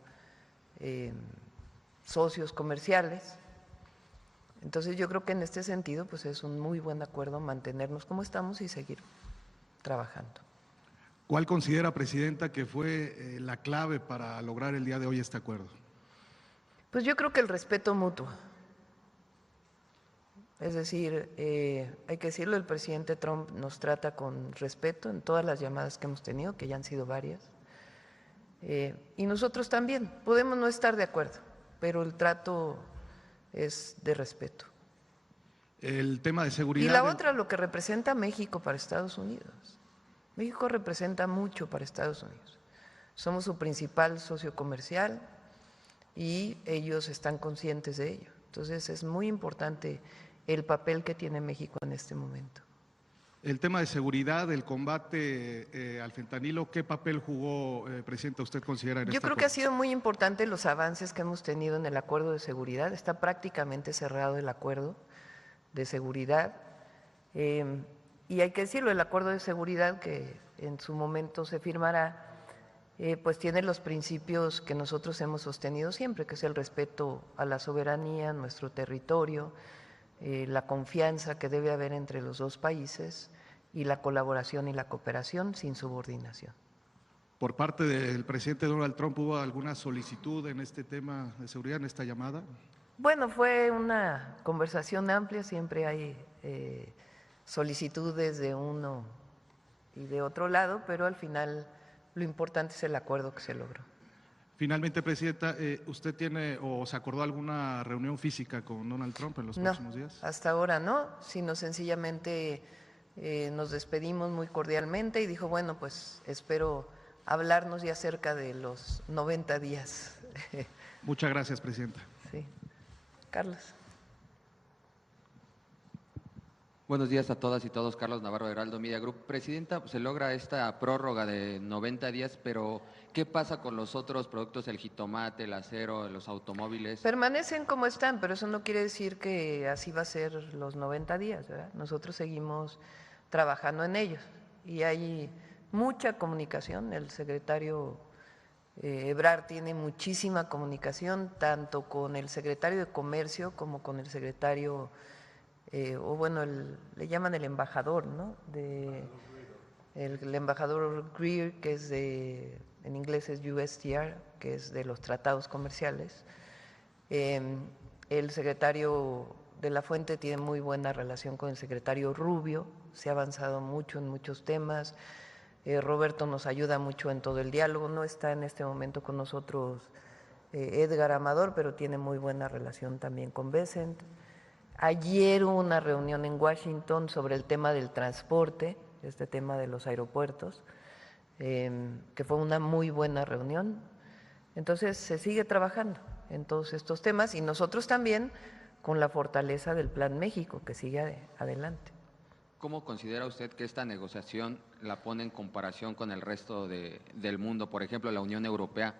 socios comerciales. Entonces yo creo que en este sentido pues es un muy buen acuerdo mantenernos como estamos y seguir trabajando. ¿Cuál considera, presidenta, que fue la clave para lograr el día de hoy este acuerdo? Pues yo creo que el respeto mutuo. Es decir, hay que decirlo, el presidente Trump nos trata con respeto en todas las llamadas que hemos tenido, que ya han sido varias, y nosotros también. Podemos no estar de acuerdo, pero el trato es de respeto. El tema de seguridad. Y la otra, lo que representa México para Estados Unidos. México representa mucho para Estados Unidos. Somos su principal socio comercial y ellos están conscientes de ello. Entonces es muy importante el papel que tiene México en este momento. El tema de seguridad, el combate al fentanilo, ¿qué papel jugó, presidenta, usted considera en este acuerdo? Yo creo que ha sido muy importante los avances que hemos tenido en el acuerdo de seguridad. Está prácticamente cerrado el acuerdo de seguridad. Y hay que decirlo, el acuerdo de seguridad que en su momento se firmará, pues tiene los principios que nosotros hemos sostenido siempre, que es el respeto a la soberanía, nuestro territorio, la confianza que debe haber entre los dos países y la colaboración y la cooperación sin subordinación. ¿Por parte del presidente Donald Trump hubo alguna solicitud en este tema de seguridad, en esta llamada? Bueno, fue una conversación amplia, siempre hay solicitudes de uno de otro lado, pero al final lo importante es el acuerdo que se logró. Finalmente, Presidenta, ¿usted tiene o se acordó alguna reunión física con Donald Trump en los próximos días? Hasta ahora no, sino sencillamente nos despedimos muy cordialmente y dijo, bueno, pues espero hablarnos ya cerca de los 90 días. Muchas gracias, Presidenta. Sí. Carlos. Buenos días a todas y todos. Carlos Navarro, Heraldo Media Group. Presidenta, se logra esta prórroga de 90 días, pero ¿qué pasa con los otros productos, el jitomate, el acero, los automóviles? Permanecen como están, pero eso no quiere decir que así va a ser los 90 días, ¿verdad? Nosotros seguimos trabajando en ellos y hay mucha comunicación. El secretario Ebrard tiene muchísima comunicación, tanto con el secretario de Comercio como con el secretario, le llaman el embajador, ¿no? El embajador Greer, que es en inglés es USTR, que es de los tratados comerciales. El secretario de la Fuente tiene muy buena relación con el secretario Rubio, se ha avanzado mucho en muchos temas. Roberto nos ayuda mucho en todo el diálogo, no está en este momento con nosotros Edgar Amador, pero tiene muy buena relación también con Besant. Ayer hubo una reunión en Washington sobre el tema del transporte, este tema de los aeropuertos, que fue una muy buena reunión. Entonces se sigue trabajando en todos estos temas y nosotros también con la fortaleza del Plan México que sigue adelante. ¿Cómo considera usted que esta negociación la pone en comparación con el resto del mundo? Por ejemplo, la Unión Europea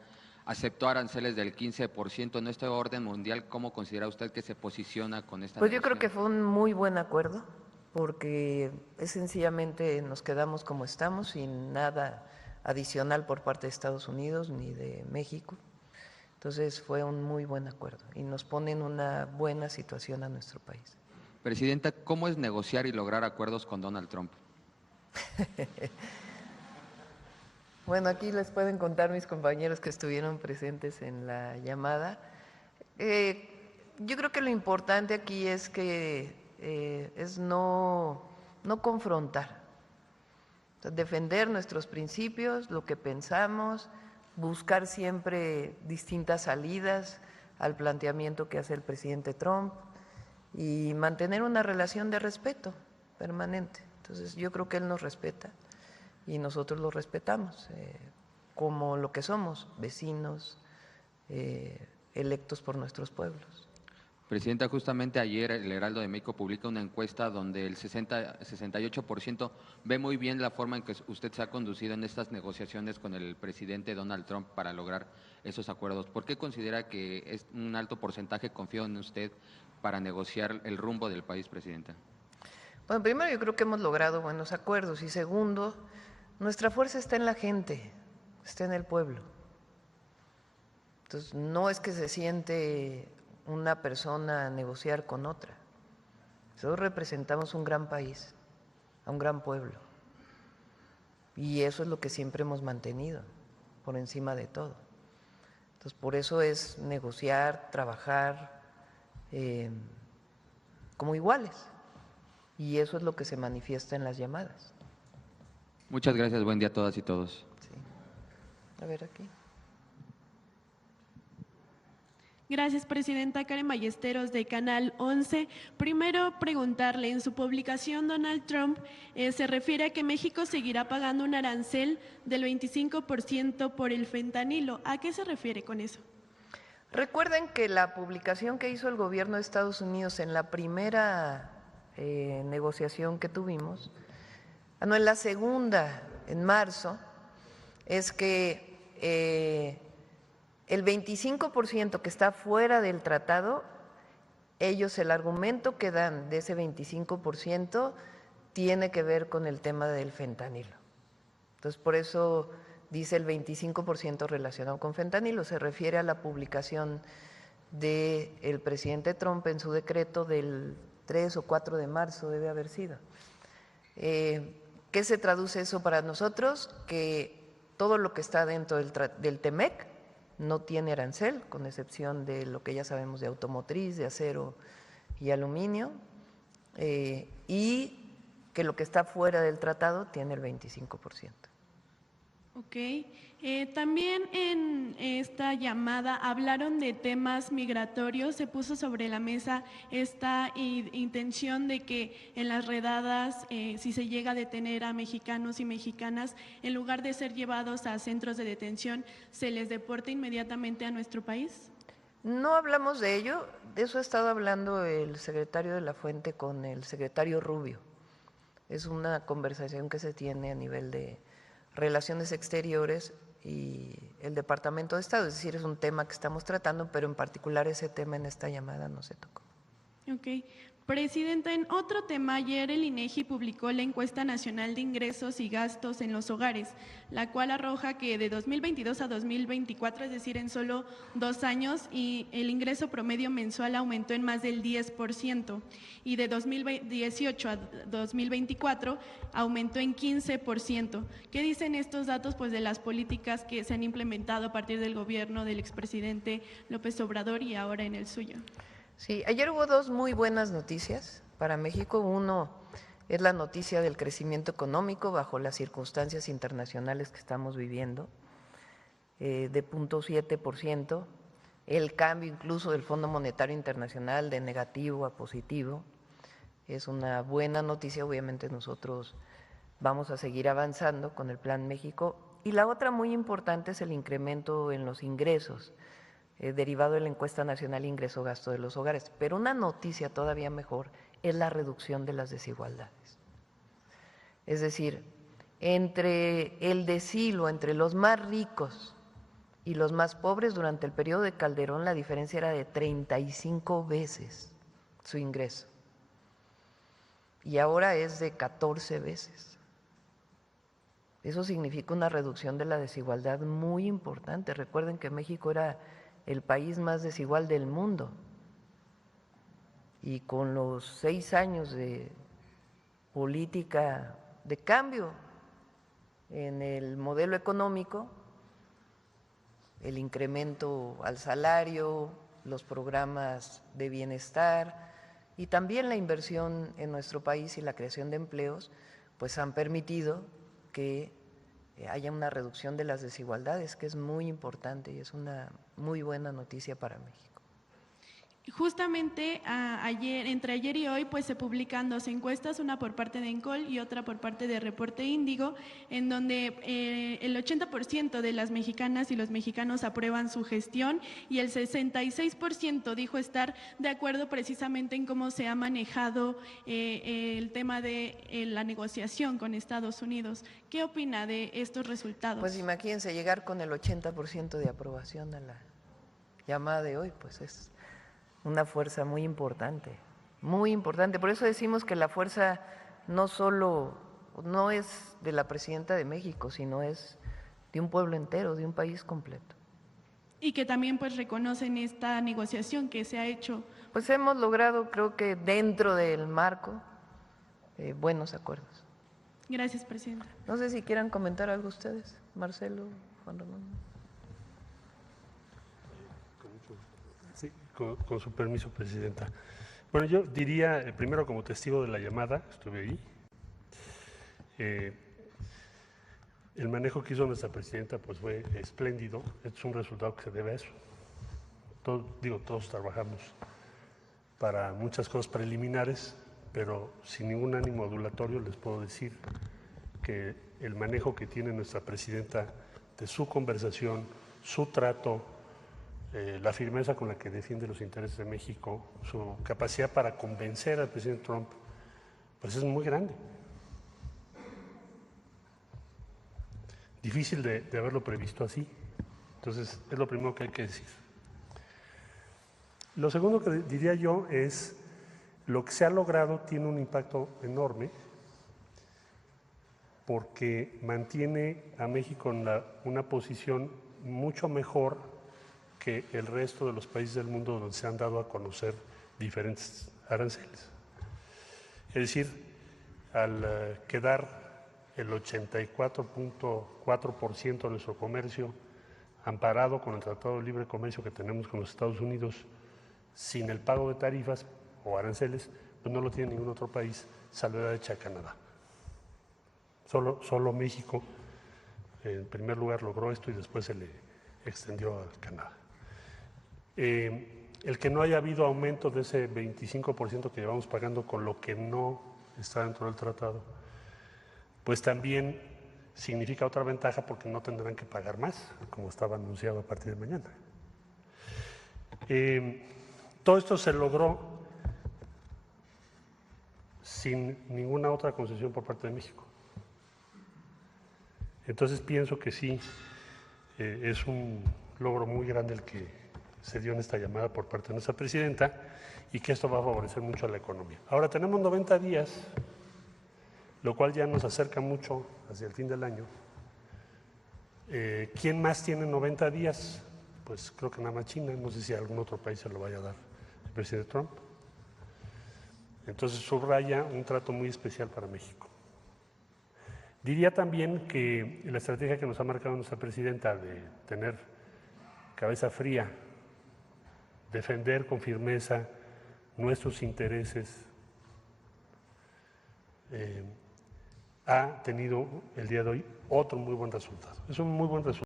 aceptó aranceles del 15%. En este orden mundial, ¿cómo considera usted que se posiciona con esta Pues yo negociación? creo que fue un muy buen acuerdo, porque sencillamente nos quedamos como estamos, sin nada adicional por parte de Estados Unidos ni de México. Entonces fue un muy buen acuerdo y nos pone en una buena situación a nuestro país. Presidenta, ¿cómo es negociar y lograr acuerdos con Donald Trump? Bueno, aquí les pueden contar mis compañeros que estuvieron presentes en la llamada. Yo creo que lo importante aquí es que es no confrontar, o sea, defender nuestros principios, lo que pensamos, buscar siempre distintas salidas al planteamiento que hace el presidente Trump y mantener una relación de respeto permanente. Entonces yo creo que él nos respeta y nosotros lo respetamos como lo que somos, vecinos electos por nuestros pueblos. Presidenta, justamente ayer el Heraldo de México publica una encuesta donde el 68% ve muy bien la forma en que usted se ha conducido en estas negociaciones con el presidente Donald Trump para lograr esos acuerdos. ¿Por qué considera que es un alto porcentaje confío en usted para negociar el rumbo del país, Presidenta? Bueno, primero yo creo que hemos logrado buenos acuerdos y segundo, nuestra fuerza está en la gente, está en el pueblo. Entonces, no es que se siente una persona a negociar con otra. Nosotros representamos un gran país, a un gran pueblo. Y eso es lo que siempre hemos mantenido, por encima de todo. Entonces, por eso es negociar, trabajar como iguales. Y eso es lo que se manifiesta en las llamadas. Muchas gracias, buen día a todas y todos. Sí. A ver aquí. Gracias, Presidenta. Karen Ballesteros, de Canal 11. Primero, preguntarle, en su publicación Donald Trump se refiere a que México seguirá pagando un arancel del 25% por el fentanilo. ¿A qué se refiere con eso? Recuerden que la publicación que hizo el gobierno de Estados Unidos en la primera negociación que tuvimos, en la segunda, en marzo, es que el 25% que está fuera del tratado, ellos el argumento que dan de ese 25% tiene que ver con el tema del fentanilo. Entonces, por eso dice el 25% relacionado con fentanilo, se refiere a la publicación del presidente Trump en su decreto del 3 o 4 de marzo, debe haber sido. ¿Qué se traduce eso para nosotros? Que todo lo que está dentro del TEMEC no tiene arancel, con excepción de lo que ya sabemos de automotriz, de acero y aluminio, y que lo que está fuera del tratado tiene el 25%. Ok. También en esta llamada hablaron de temas migratorios, se puso sobre la mesa esta intención de que en las redadas, si se llega a detener a mexicanos y mexicanas, en lugar de ser llevados a centros de detención, se les deporte inmediatamente a nuestro país. No hablamos de ello, de eso ha estado hablando el secretario de la Fuente con el secretario Rubio. Es una conversación que se tiene a nivel de Relaciones Exteriores y el Departamento de Estado, es decir, es un tema que estamos tratando, pero en particular ese tema en esta llamada no se tocó. Ok. Presidenta, en otro tema, ayer el INEGI publicó la encuesta nacional de ingresos y gastos en los hogares, la cual arroja que de 2022 a 2024, es decir, en solo 2 años, y el ingreso promedio mensual aumentó en más del 10%, y de 2018 a 2024 aumentó en 15%. ¿Qué dicen estos datos pues, de las políticas que se han implementado a partir del gobierno del expresidente López Obrador y ahora en el suyo? Sí, ayer hubo 2 muy buenas noticias para México. Uno es la noticia del crecimiento económico bajo las circunstancias internacionales que estamos viviendo, de 0.7%, el cambio incluso del Fondo Monetario Internacional de negativo a positivo. Es una buena noticia, obviamente nosotros vamos a seguir avanzando con el Plan México. Y la otra muy importante es el incremento en los ingresos, derivado de la encuesta nacional ingreso-gasto de los hogares. Pero una noticia todavía mejor es la reducción de las desigualdades. Es decir, entre el decilo, entre los más ricos y los más pobres, durante el periodo de Calderón la diferencia era de 35 veces su ingreso. Y ahora es de 14 veces. Eso significa una reducción de la desigualdad muy importante. Recuerden que México era el país más desigual del mundo. Y con los 6 años de política de cambio en el modelo económico, el incremento al salario, los programas de bienestar y también la inversión en nuestro país y la creación de empleos, pues han permitido que haya una reducción de las desigualdades, que es muy importante y es una muy buena noticia para México. Justamente entre ayer y hoy pues se publican 2 encuestas, una por parte de Encol y otra por parte de Reporte Índigo, en donde el 80% de las mexicanas y los mexicanos aprueban su gestión y el 66% dijo estar de acuerdo precisamente en cómo se ha manejado el tema de la negociación con Estados Unidos. ¿Qué opina de estos resultados? Pues imagínense llegar con el 80% de aprobación a la llamada de hoy, pues es una fuerza muy importante, muy importante. Por eso decimos que la fuerza no es de la presidenta de México, sino es de un pueblo entero, de un país completo. Y que también pues reconocen esta negociación que se ha hecho. Pues hemos logrado, creo que dentro del marco, buenos acuerdos. Gracias, presidenta. No sé si quieran comentar algo ustedes, Marcelo, Juan Ramón. Sí, con su permiso, presidenta. Bueno, yo diría, primero como testigo de la llamada, estuve ahí, el manejo que hizo nuestra presidenta pues fue espléndido, es un resultado que se debe a eso. Todos trabajamos para muchas cosas preliminares, pero sin ningún ánimo adulatorio les puedo decir que el manejo que tiene nuestra presidenta de su conversación, su trato, la firmeza con la que defiende los intereses de México, su capacidad para convencer al presidente Trump, pues es muy grande. Difícil de haberlo previsto así. Entonces, es lo primero que hay que decir. Lo segundo que diría yo es, lo que se ha logrado tiene un impacto enorme porque mantiene a México en una posición mucho mejor que el resto de los países del mundo donde se han dado a conocer diferentes aranceles. Es decir, al quedar el 84.4% de nuestro comercio amparado con el Tratado de Libre Comercio que tenemos con los Estados Unidos, sin el pago de tarifas o aranceles, pues no lo tiene ningún otro país, salvo de Canadá. Solo México, en primer lugar, logró esto y después se le extendió a Canadá. El que no haya habido aumento de ese 25% que llevamos pagando con lo que no está dentro del tratado, pues también significa otra ventaja porque no tendrán que pagar más, como estaba anunciado a partir de mañana. Todo esto se logró sin ninguna otra concesión por parte de México. Entonces pienso que sí, es un logro muy grande el que se dio en esta llamada por parte de nuestra presidenta y que esto va a favorecer mucho a la economía. Ahora tenemos 90 días, lo cual ya nos acerca mucho hacia el fin del año. ¿Quién más tiene 90 días? Pues creo que nada más China, no sé si algún otro país se lo vaya a dar el presidente Trump. Entonces subraya un trato muy especial para México. Diría también que la estrategia que nos ha marcado nuestra presidenta de tener cabeza fría, defender con firmeza nuestros intereses, ha tenido el día de hoy otro muy buen resultado. Es un muy buen resultado.